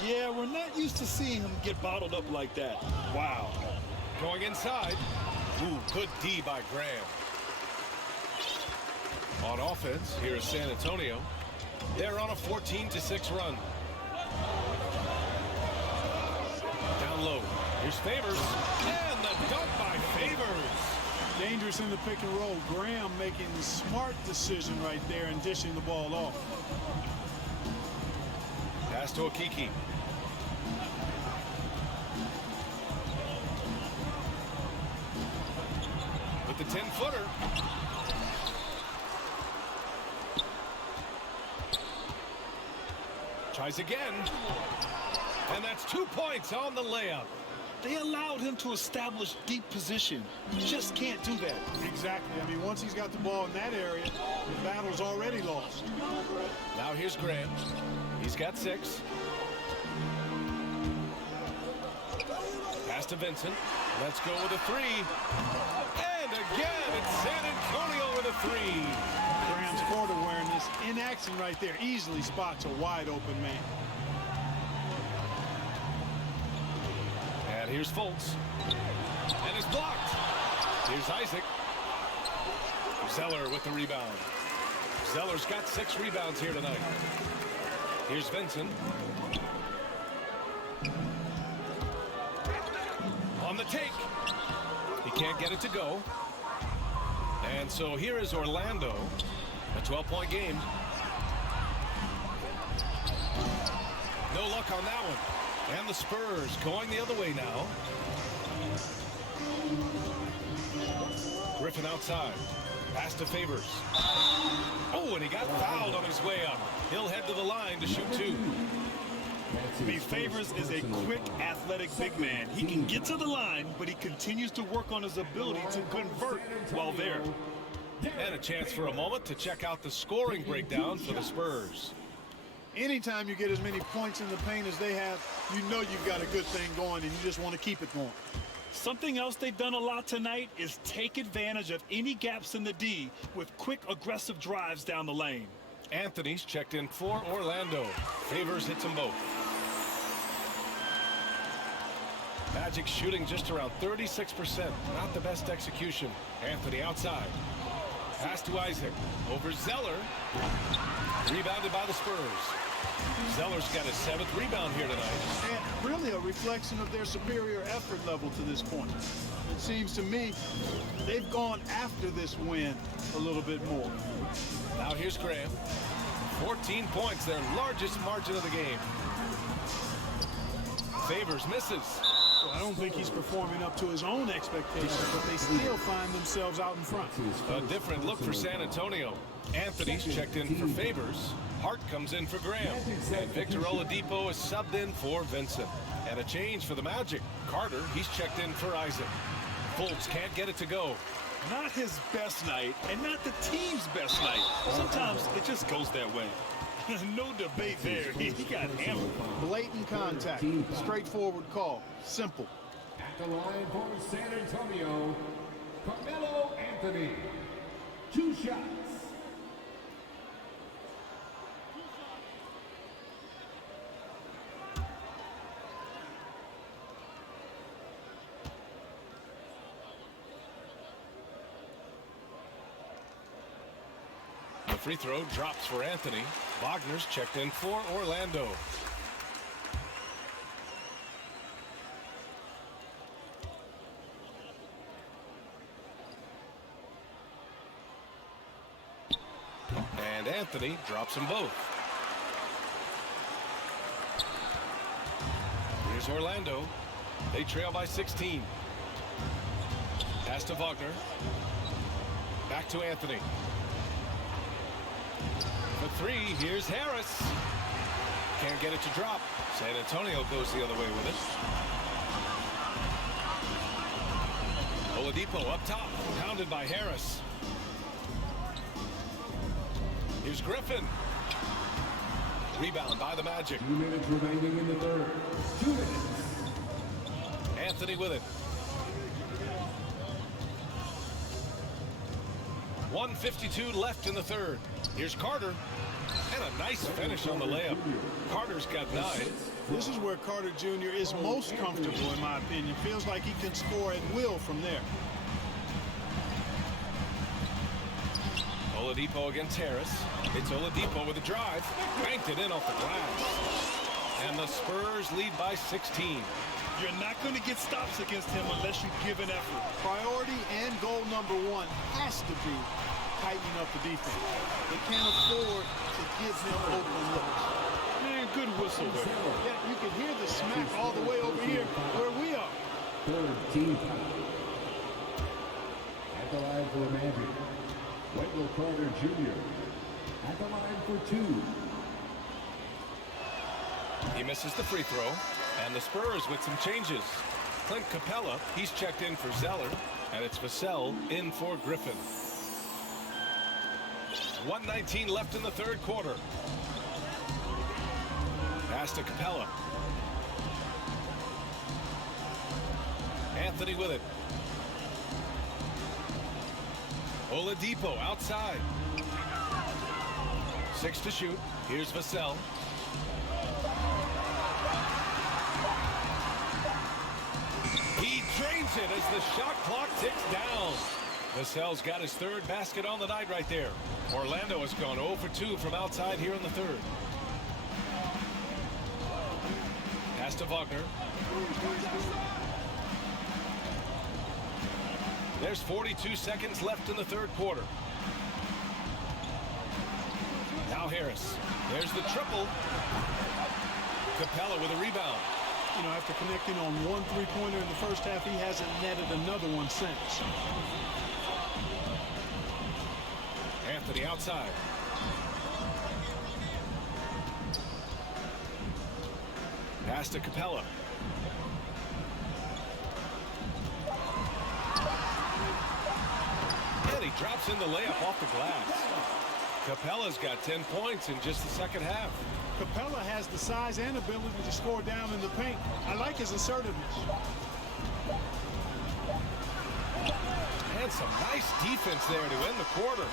Yeah, we're not used to seeing him get bottled up like that. Wow. Going inside. Ooh, good D by Graham. On offense, here is San Antonio. They're on a 14-6 run. Down low. Here's Favors. And the dunk by Favors. Dangerous in the pick and roll. Graham making the smart decision right there and dishing the ball off. Pass to Okiki. With the 10-footer. Tries again. And that's 2 points on the layup. They allowed him to establish deep position. You just can't do that. Exactly. I mean, once he's got the ball in that area, the battle's already lost. Now here's Graham. He's got 6. Pass to Vincent. Let's go with a 3. And again, it's San Antonio with a 3. Graham's court awareness in action right there. Easily spots a wide open man. And here's Fultz. And it's blocked. Here's Isaac. Zeller with the rebound. Zeller's got 6 rebounds here tonight. Here's Vincent. On the take. He can't get it to go. And so here is Orlando. A 12-point game. No luck on that one. And the Spurs going the other way now. Griffin outside. Pass to Favors. Oh, and he got fouled on his way up. He'll head to the line to shoot 2. I mean, Favors is a quick, athletic big man. He can get to the line, but he continues to work on his ability to convert while there. And a chance for a moment to check out the scoring breakdown for the Spurs. Anytime you get as many points in the paint as they have, you know you've got a good thing going, and you just want to keep it going. Something else they've done a lot tonight is take advantage of any gaps in the D with quick, aggressive drives down the lane. Anthony's checked in for Orlando. Favors hits them both. Magic shooting just around 36%. Not the best execution. Anthony outside. Pass to Isaac. Over Zeller. Rebounded by the Spurs. Zeller's got his 7th rebound here tonight. And really a reflection of their superior effort level to this point. It seems to me they've gone after this win a little bit more. Now here's Graham. 14 points, their largest margin of the game. Favors misses. Well, I don't think he's performing up to his own expectations, but they still find themselves out in front. A different look for San Antonio. Anthony's checked in for Favors. Hart comes in for Graham. And Victor Oladipo is subbed in for Vincent. And a change for the Magic. Carter, he's checked in for Isaac. Fultz can't get it to go. Not his best night, and not the team's best night. Sometimes it just goes that way. No debate there. He got hammered. Blatant contact. Straightforward call. Simple. At the line for San Antonio, Carmelo Anthony. 2 shots. The free throw drops for Anthony. Wagner's checked in for Orlando. And Anthony drops them both. Here's Orlando. They trail by 16. Pass to Wagner. Back to Anthony. For 3, here's Harris. Can't get it to drop. San Antonio goes the other way with it. Oladipo up top, pounded by Harris. Here's Griffin. Rebound by the Magic. 2 minutes remaining in the third. 2 minutes. Anthony with it. 1:52 left in the third. Here's Carter. And a nice finish on the layup. Carter's got 9. This is where Carter Jr. is most comfortable, in my opinion. Feels like he can score at will from there. Oladipo against Harris. It's Oladipo with a drive. Banked it in off the glass. And the Spurs lead by 16. You're not going to get stops against him unless you give an effort. Priority and goal number 1 has to be tightening up the defense. They can't afford to give him open looks. Man, good whistle there. Yeah, you can hear the smack all the way over here where we are. Third team foul. At the line for the Magic, Wendell Carter Jr. At the line for 2. He misses the free throw. And the Spurs with some changes. Clint Capella, he's checked in for Zeller. And it's Vassell in for Griffin. 1:19 left in the third quarter. Pass to Capella. Anthony with it. Oladipo outside. 6 to shoot. Here's Vassell. He drains it as the shot clock ticks down. Vassell's got his 3rd basket on the night right there. Orlando has gone 0 for 2 from outside here in the 3rd. Pass to Wagner. There's 42 seconds left in the 3rd quarter. Now Harris. There's the triple. Capella with a rebound. You know, after connecting on 1 3-pointer in the first half, he hasn't netted another one since. Anthony outside. Pass to Capella. And he drops in the layup off the glass. Capella's got 10 points in just the second half. Capella has the size and ability to score down in the paint. I like his assertiveness. And some nice defense there to end the quarter.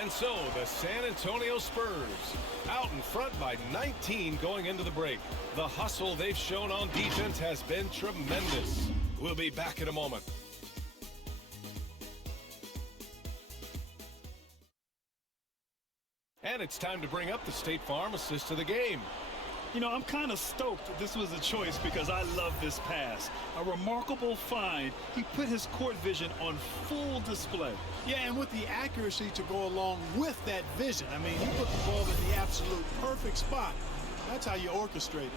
And so the San Antonio Spurs out in front by 19 going into the break. The hustle they've shown on defense has been tremendous. We'll be back in a moment. And it's time to bring up the State Farm assist of the game. You know, I'm kind of stoked this was a choice because I love this pass. A remarkable find. He put his court vision on full display. Yeah, and with the accuracy to go along with that vision. I mean, he put the ball in the absolute perfect spot. That's how you orchestrate it.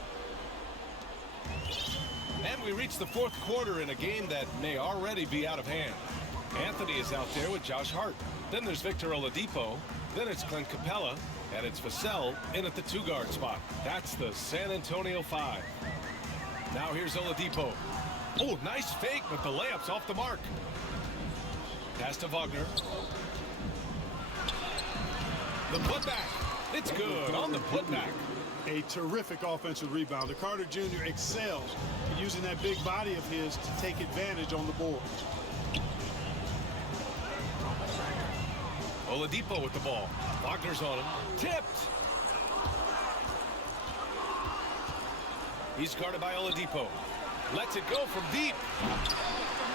And we reach the fourth quarter in a game that may already be out of hand. Anthony is out there with Josh Hart. Then there's Victor Oladipo. Then it's Clint Capella. And it's Vassell in at the 2-guard spot. That's the San Antonio 5. Now here's Oladipo. Oh, nice fake, but the layup's off the mark. Pass to Wagner. The putback. It's good on the putback. A terrific offensive rebounder. Carter Jr. excels in using that big body of his to take advantage on the board. Oladipo with the ball. Wagner's on him. Tipped. He's guarded by Oladipo. Lets it go from deep.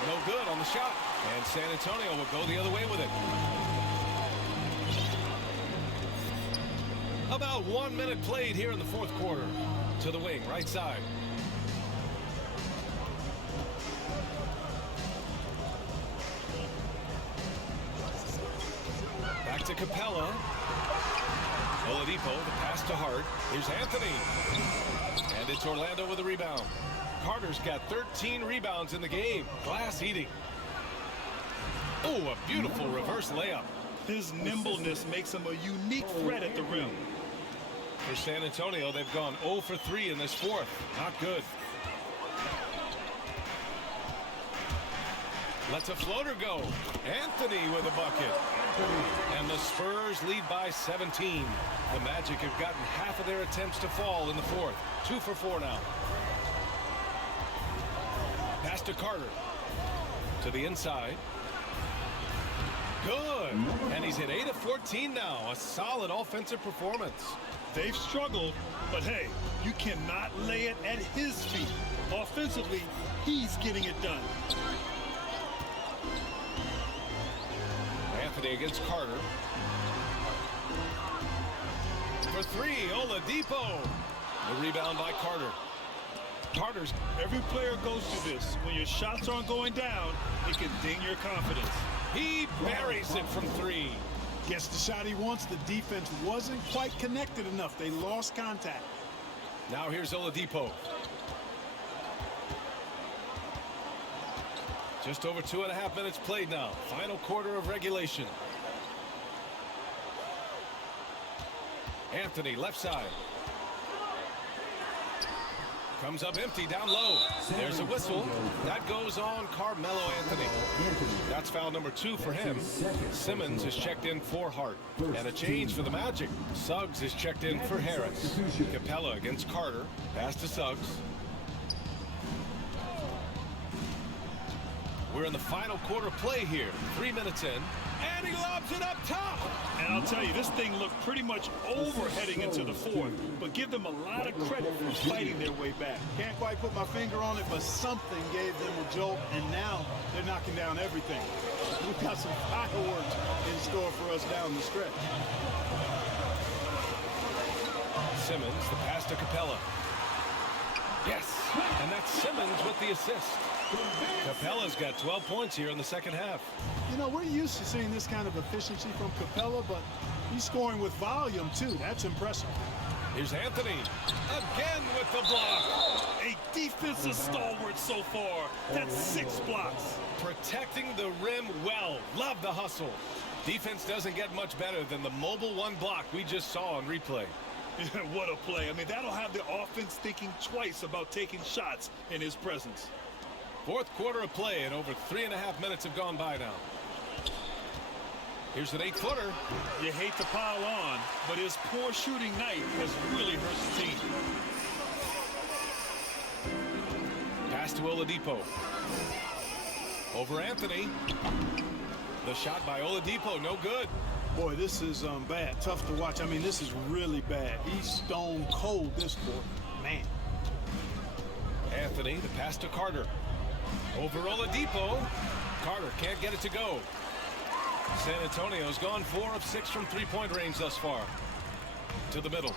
No good on the shot. And San Antonio will go the other way with it. About 1 minute played here in the fourth quarter. To the wing, right side. Back to Capella. Oladipo, the pass to Hart. Here's Anthony. And it's Orlando with a rebound. Carter's got 13 rebounds in the game. Glass eating. Oh, a beautiful reverse layup. His nimbleness makes him a unique threat at the rim. For San Antonio, they've gone 0 for 3 in this fourth. Not good. Lets a floater go. Anthony with a bucket. And the Spurs lead by 17. The Magic have gotten half of their attempts to fall in the fourth. 2 for 4 now. Pass to Carter. To the inside. Good. And he's hit 8 of 14 now. A solid offensive performance. They've struggled, but hey, you cannot lay it at his feet. Offensively, he's getting it done. Anthony against Carter. For 3, Oladipo. The rebound by Carter. Carter's. Every player goes through this. When your shots aren't going down, it can ding your confidence. He buries it from 3. Gets the shot he wants. The defense wasn't quite connected enough. They lost contact. Now here's Oladipo. Just over 2.5 minutes played now. Final quarter of regulation. Anthony, left side. Comes up empty down low. There's a whistle. That goes on Carmelo Anthony. That's foul number 2 for him. Simmons is checked in for Hart. And a change for the Magic. Suggs is checked in for Harris. Capella against Carter. Pass to Suggs. We're in the final quarter play here. 3 minutes in. And he lobs it up top. And I'll tell you, this thing looked pretty much over heading into the fourth, but give them a lot of credit for fighting their way back. Can't quite put my finger on it, but something gave them a jolt, and now they're knocking down everything. We've got some fireworks in store for us down the stretch. Simmons, the pass to Capella. Yes, and that's Simmons with the assist. Capella's got 12 points here in the second half. You know, we're used to seeing this kind of efficiency from Capella, but he's scoring with volume, too. That's impressive. Here's Anthony. Again with the block. A defensive stalwart so far. That's 6 blocks. Protecting the rim well. Love the hustle. Defense doesn't get much better than the mobile 1 block we just saw on replay. What a play. I mean, that'll have the offense thinking twice about taking shots in his presence. Fourth quarter of play, and over 3.5 minutes have gone by now. Here's an 8-footer. You hate to pile on, but his poor shooting night has really hurt the team. Pass to Oladipo. Over Anthony. The shot by Oladipo, no good. Boy, this is bad. Tough to watch. I mean, this is really bad. He's stone cold this quarter. Man. Anthony, the pass to Carter. Over Oladipo. Carter can't get it to go. San Antonio's gone 4 of 6 from three-point range thus far. To the middle.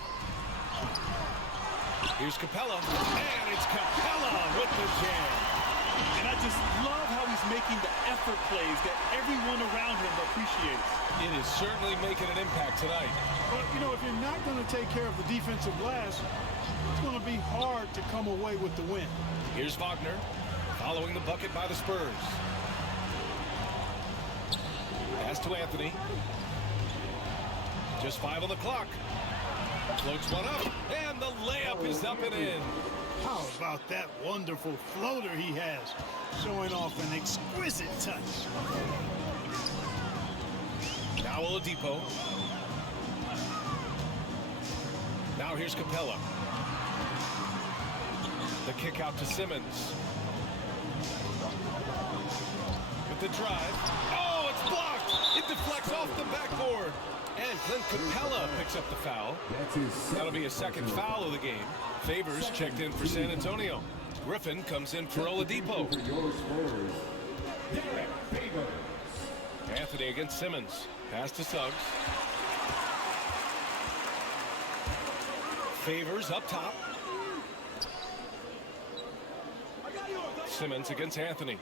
Here's Capella. And it's Capella with the jam. And I just love how he's making the effort plays that everyone around him appreciates. It is certainly making an impact tonight. But, you know, if you're not going to take care of the defensive glass, it's going to be hard to come away with the win. Here's Wagner, following the bucket by the Spurs. Pass to Anthony. Just 5 on the clock. Floats one up, and the layup is up and in. How about that wonderful floater he has, showing off an exquisite touch. Now Oladipo. Now here's Capella. The kick out to Simmons. With the drive. Oh, it's blocked. It deflects off the backboard. And Clint Capella picks up the foul. That'll be a second foul of the game. Favors checked in for San Antonio. Griffin comes in for Oladipo. Anthony against Simmons. Pass to Suggs. Favors up top. Simmons against Anthony.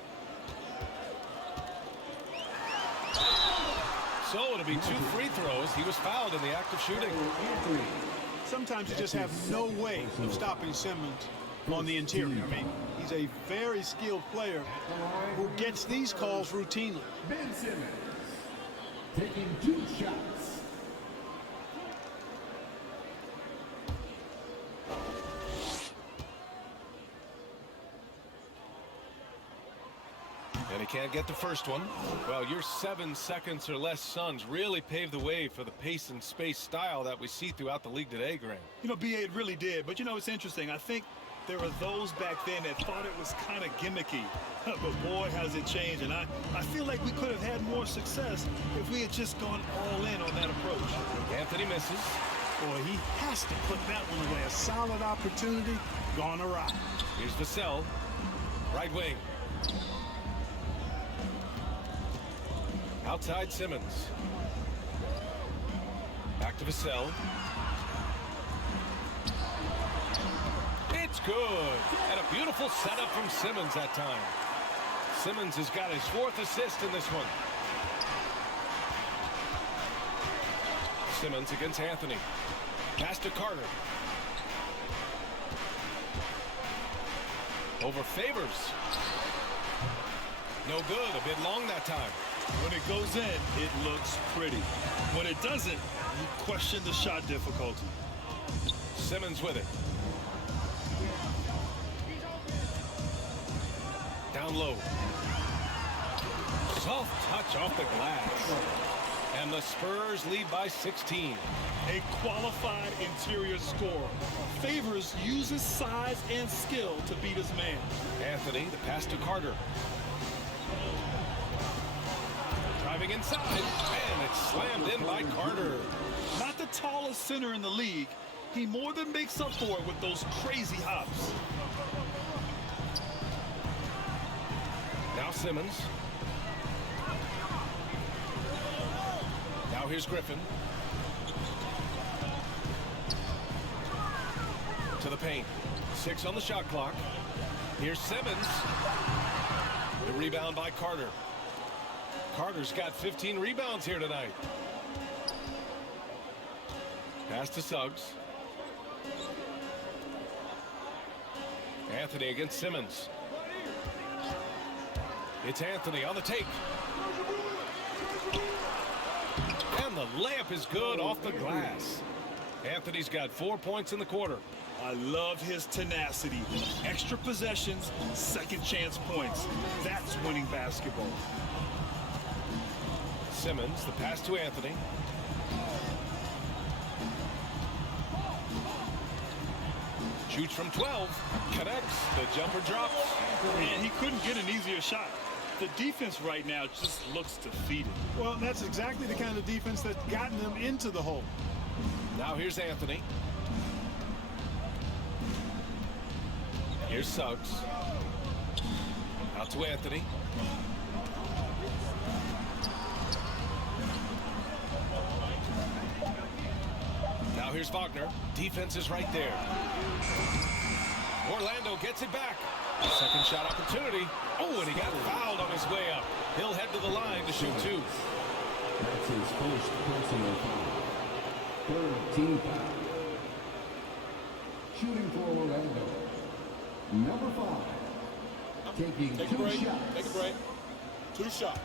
So it'll be 2 free throws. He was fouled in the act of shooting. Sometimes you just have no way of stopping Simmons on the interior. I mean, he's a very skilled player who gets these calls routinely. Ben Simmons taking 2 shots. And he can't get the first one. Well, your 7 seconds or less Suns really paved the way for the pace and space style that we see throughout the league today, Graham. You know, B.A., it really did. But, you know, it's interesting. I think there were those back then that thought it was kind of gimmicky. But, boy, has it changed. And I feel like we could have had more success if we had just gone all in on that approach. Anthony misses. Boy, he has to put that one away. A solid opportunity gone awry. Here's Vassell. Right wing. Outside Simmons. Back to Vassell. It's good. And a beautiful setup from Simmons that time. Simmons has got his 4th assist in this one. Simmons against Anthony. Pass to Carter. Over Favors. No good. A bit long that time. When it goes in, it looks pretty. When it doesn't, you question the shot difficulty. Simmons with it. Down low. Soft touch off the glass. And the Spurs lead by 16. A qualified interior scorer. Favors uses size and skill to beat his man. Anthony, the pass to Carter. Driving inside, and it's slammed in by Carter. Not the tallest center in the league. He more than makes up for it with those crazy hops. Now Simmons. Now here's Griffin. To the paint. 6 on the shot clock. Here's Simmons. The rebound by Carter. Carter's got 15 rebounds here tonight. Pass to Suggs. Anthony against Simmons. It's Anthony on the take. And the layup is good off the glass. Anthony's got 4 points in the quarter. I love his tenacity. Extra possessions, second chance points. That's winning basketball. Simmons. The pass to Anthony. Shoots from 12. Connects. The jumper drops. And he couldn't get an easier shot. The defense right now just looks defeated. Well, that's exactly the kind of defense that's gotten them into the hole. Now here's Anthony. Here's Suggs. Out to Anthony. Now here's Wagner. Defense is right there. Orlando gets it back. Second shot opportunity. Oh, and he got fouled on his way up. He'll head to the line to shoot 2. That's his first personal foul. Third team foul. Shooting for Orlando. Number 5. Taking Take a 2 break. shots. Take a break. 2 shots.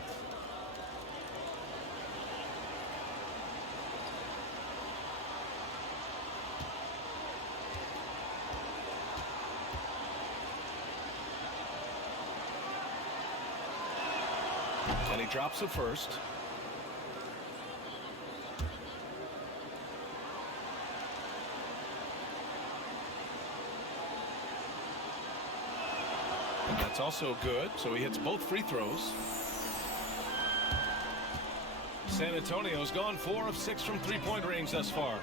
And he drops it first. And that's also good, so he hits both free throws. San Antonio's gone 4 of 6 from three-point range thus far.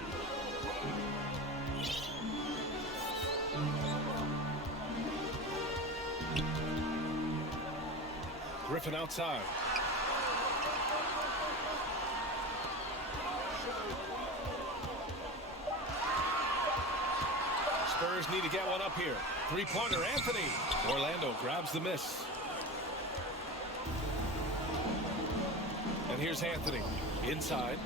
Griffin outside. Spurs need to get one up here. Three-pointer, Anthony. Orlando grabs the miss. And here's Anthony. Inside.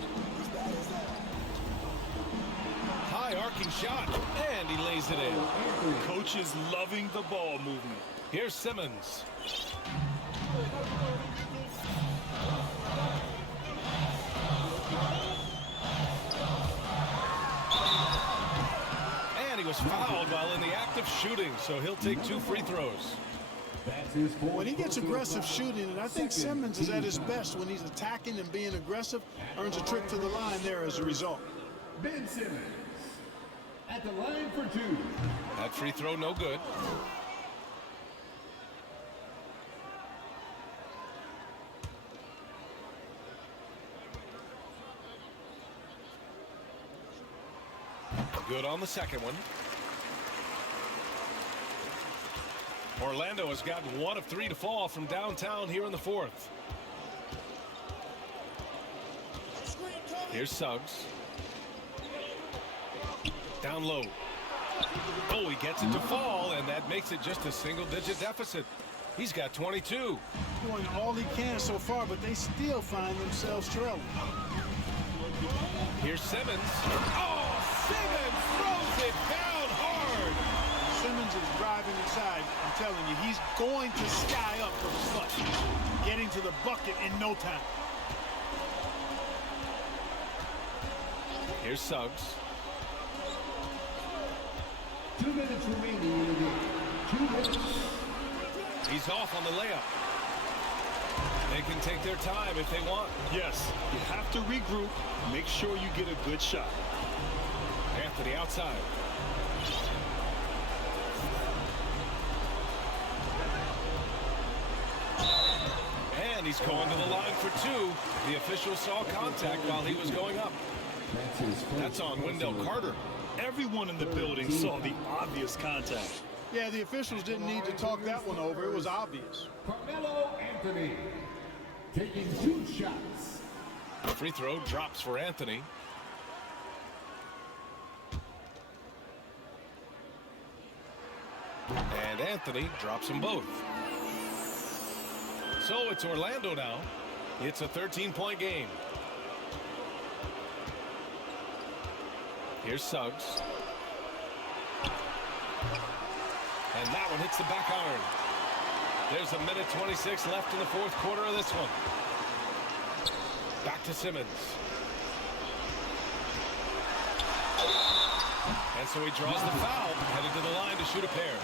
High arcing shot. And he lays it in. Coach is loving the ball movement. Here's Simmons. And he was fouled while in the act of shooting, so he'll take 2 free throws. When he gets aggressive shooting, and I think Simmons is at his best when he's attacking and being aggressive, earns a trip to the line there as a result. Ben Simmons at the line for 2. That free throw no good. Good on the second one. Orlando has got 1 of 3 to fall from downtown here in the 4th. Here's Suggs. Down low. Oh, he gets it to fall, and that makes it just a single-digit deficit. He's got 22. Doing all he can so far, but they still find themselves trailing. Here's Simmons. Oh, Simmons throws it down hard. Simmons is driving inside. I'm telling you, he's going to sky up for the clutch. Getting to the bucket in no time. Here's Suggs. 2 minutes remaining in the game. 2 minutes. He's off on the layup. They can take their time if they want. Yes, you have to regroup. Make sure you get a good shot. Anthony outside. And he's going to the line for 2. The official saw contact while he was going up. That's on Wendell Carter. Everyone in the building saw the obvious contact. Yeah, the officials didn't need to talk that one over. It was obvious. Carmelo Anthony taking 2 shots. The free throw drops for Anthony. And Anthony drops them both. So it's Orlando now. It's a 13-point game. Here's Suggs. And that one hits the back iron. There's a minute 26 left in the 4th quarter of this one. Back to Simmons. And so he draws the foul, headed to the line to shoot a pair.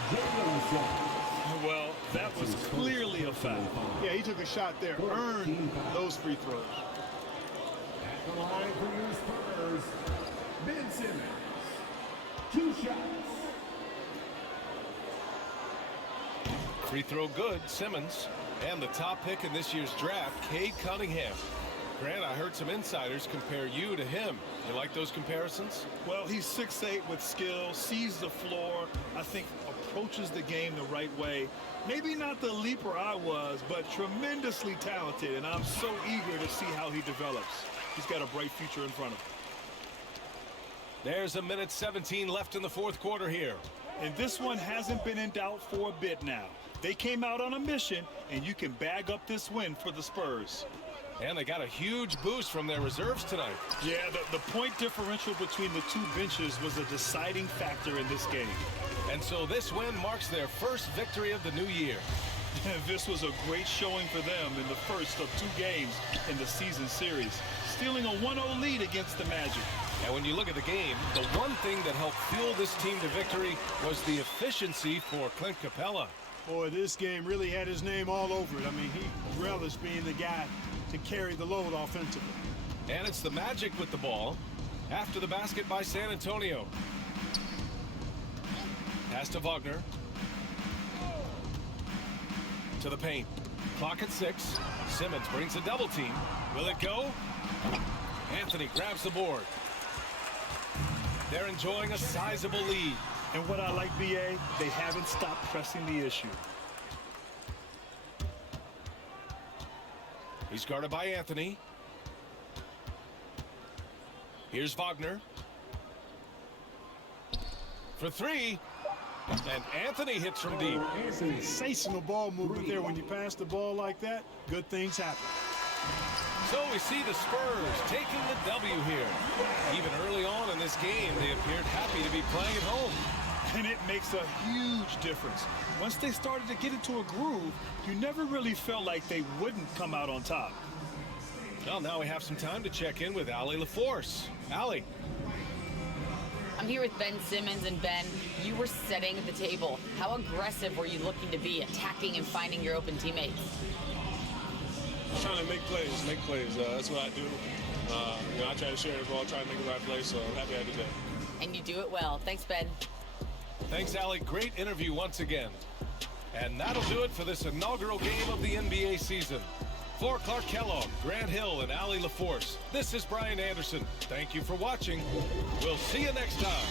Well, that was clearly a foul. Yeah, he took a shot there, earned those free throws. The line for your Spurs, Ben Simmons. 2 shots. Free throw good, Simmons. And the top pick in this year's draft, Cade Cunningham. Grant, I heard some insiders compare you to him. You like those comparisons? Well, he's 6'8" with skill, sees the floor, I think approaches the game the right way. Maybe not the leaper I was, but tremendously talented, and I'm so eager to see how he develops. He's got a bright future in front of him. There's a minute 17 left in the fourth quarter here. And this one hasn't been in doubt for a bit now. They came out on a mission, and you can bag up this win for the Spurs. And they got a huge boost from their reserves tonight. Yeah, the point differential between the two benches was a deciding factor in this game. And so this win marks their first victory of the new year. This was a great showing for them in the first of 2 games in the season series, stealing a 1-0 lead against the Magic. And when you look at the game, the one thing that helped fuel this team to victory was the efficiency for Clint Capella. Boy, this game really had his name all over it. I mean, he relished being the guy to carry the load offensively. And it's the Magic with the ball after the basket by San Antonio. Pass to Wagner. To the paint. Clock at 6. Simmons brings a double team. Will it go? Anthony grabs the board. They're enjoying a sizable lead. And what I like, BA, they haven't stopped pressing the issue. He's guarded by Anthony. Here's Wagner. For 3. And Anthony hits from deep. Sensational ball movement there. When you pass the ball like that, good things happen. So we see the Spurs taking the W here. Even early on in this game, they appeared happy to be playing at home. And it makes a huge difference. Once they started to get into a groove, you never really felt like they wouldn't come out on top. Well, now we have some time to check in with Allie LaForce. Allie. I'm here with Ben Simmons, and Ben, you were setting the table. How aggressive were you looking to be, attacking and finding your open teammates? Trying to make plays. That's what I do. I try to share the ball, try to make the right play, so I'm happy I did that. And you do it well. Thanks, Ben. Thanks, Allie. Great interview once again. And that'll do it for this inaugural game of the NBA season. For Clark Kellogg, Grant Hill, and Allie LaForce, this is Brian Anderson. Thank you for watching. We'll see you next time.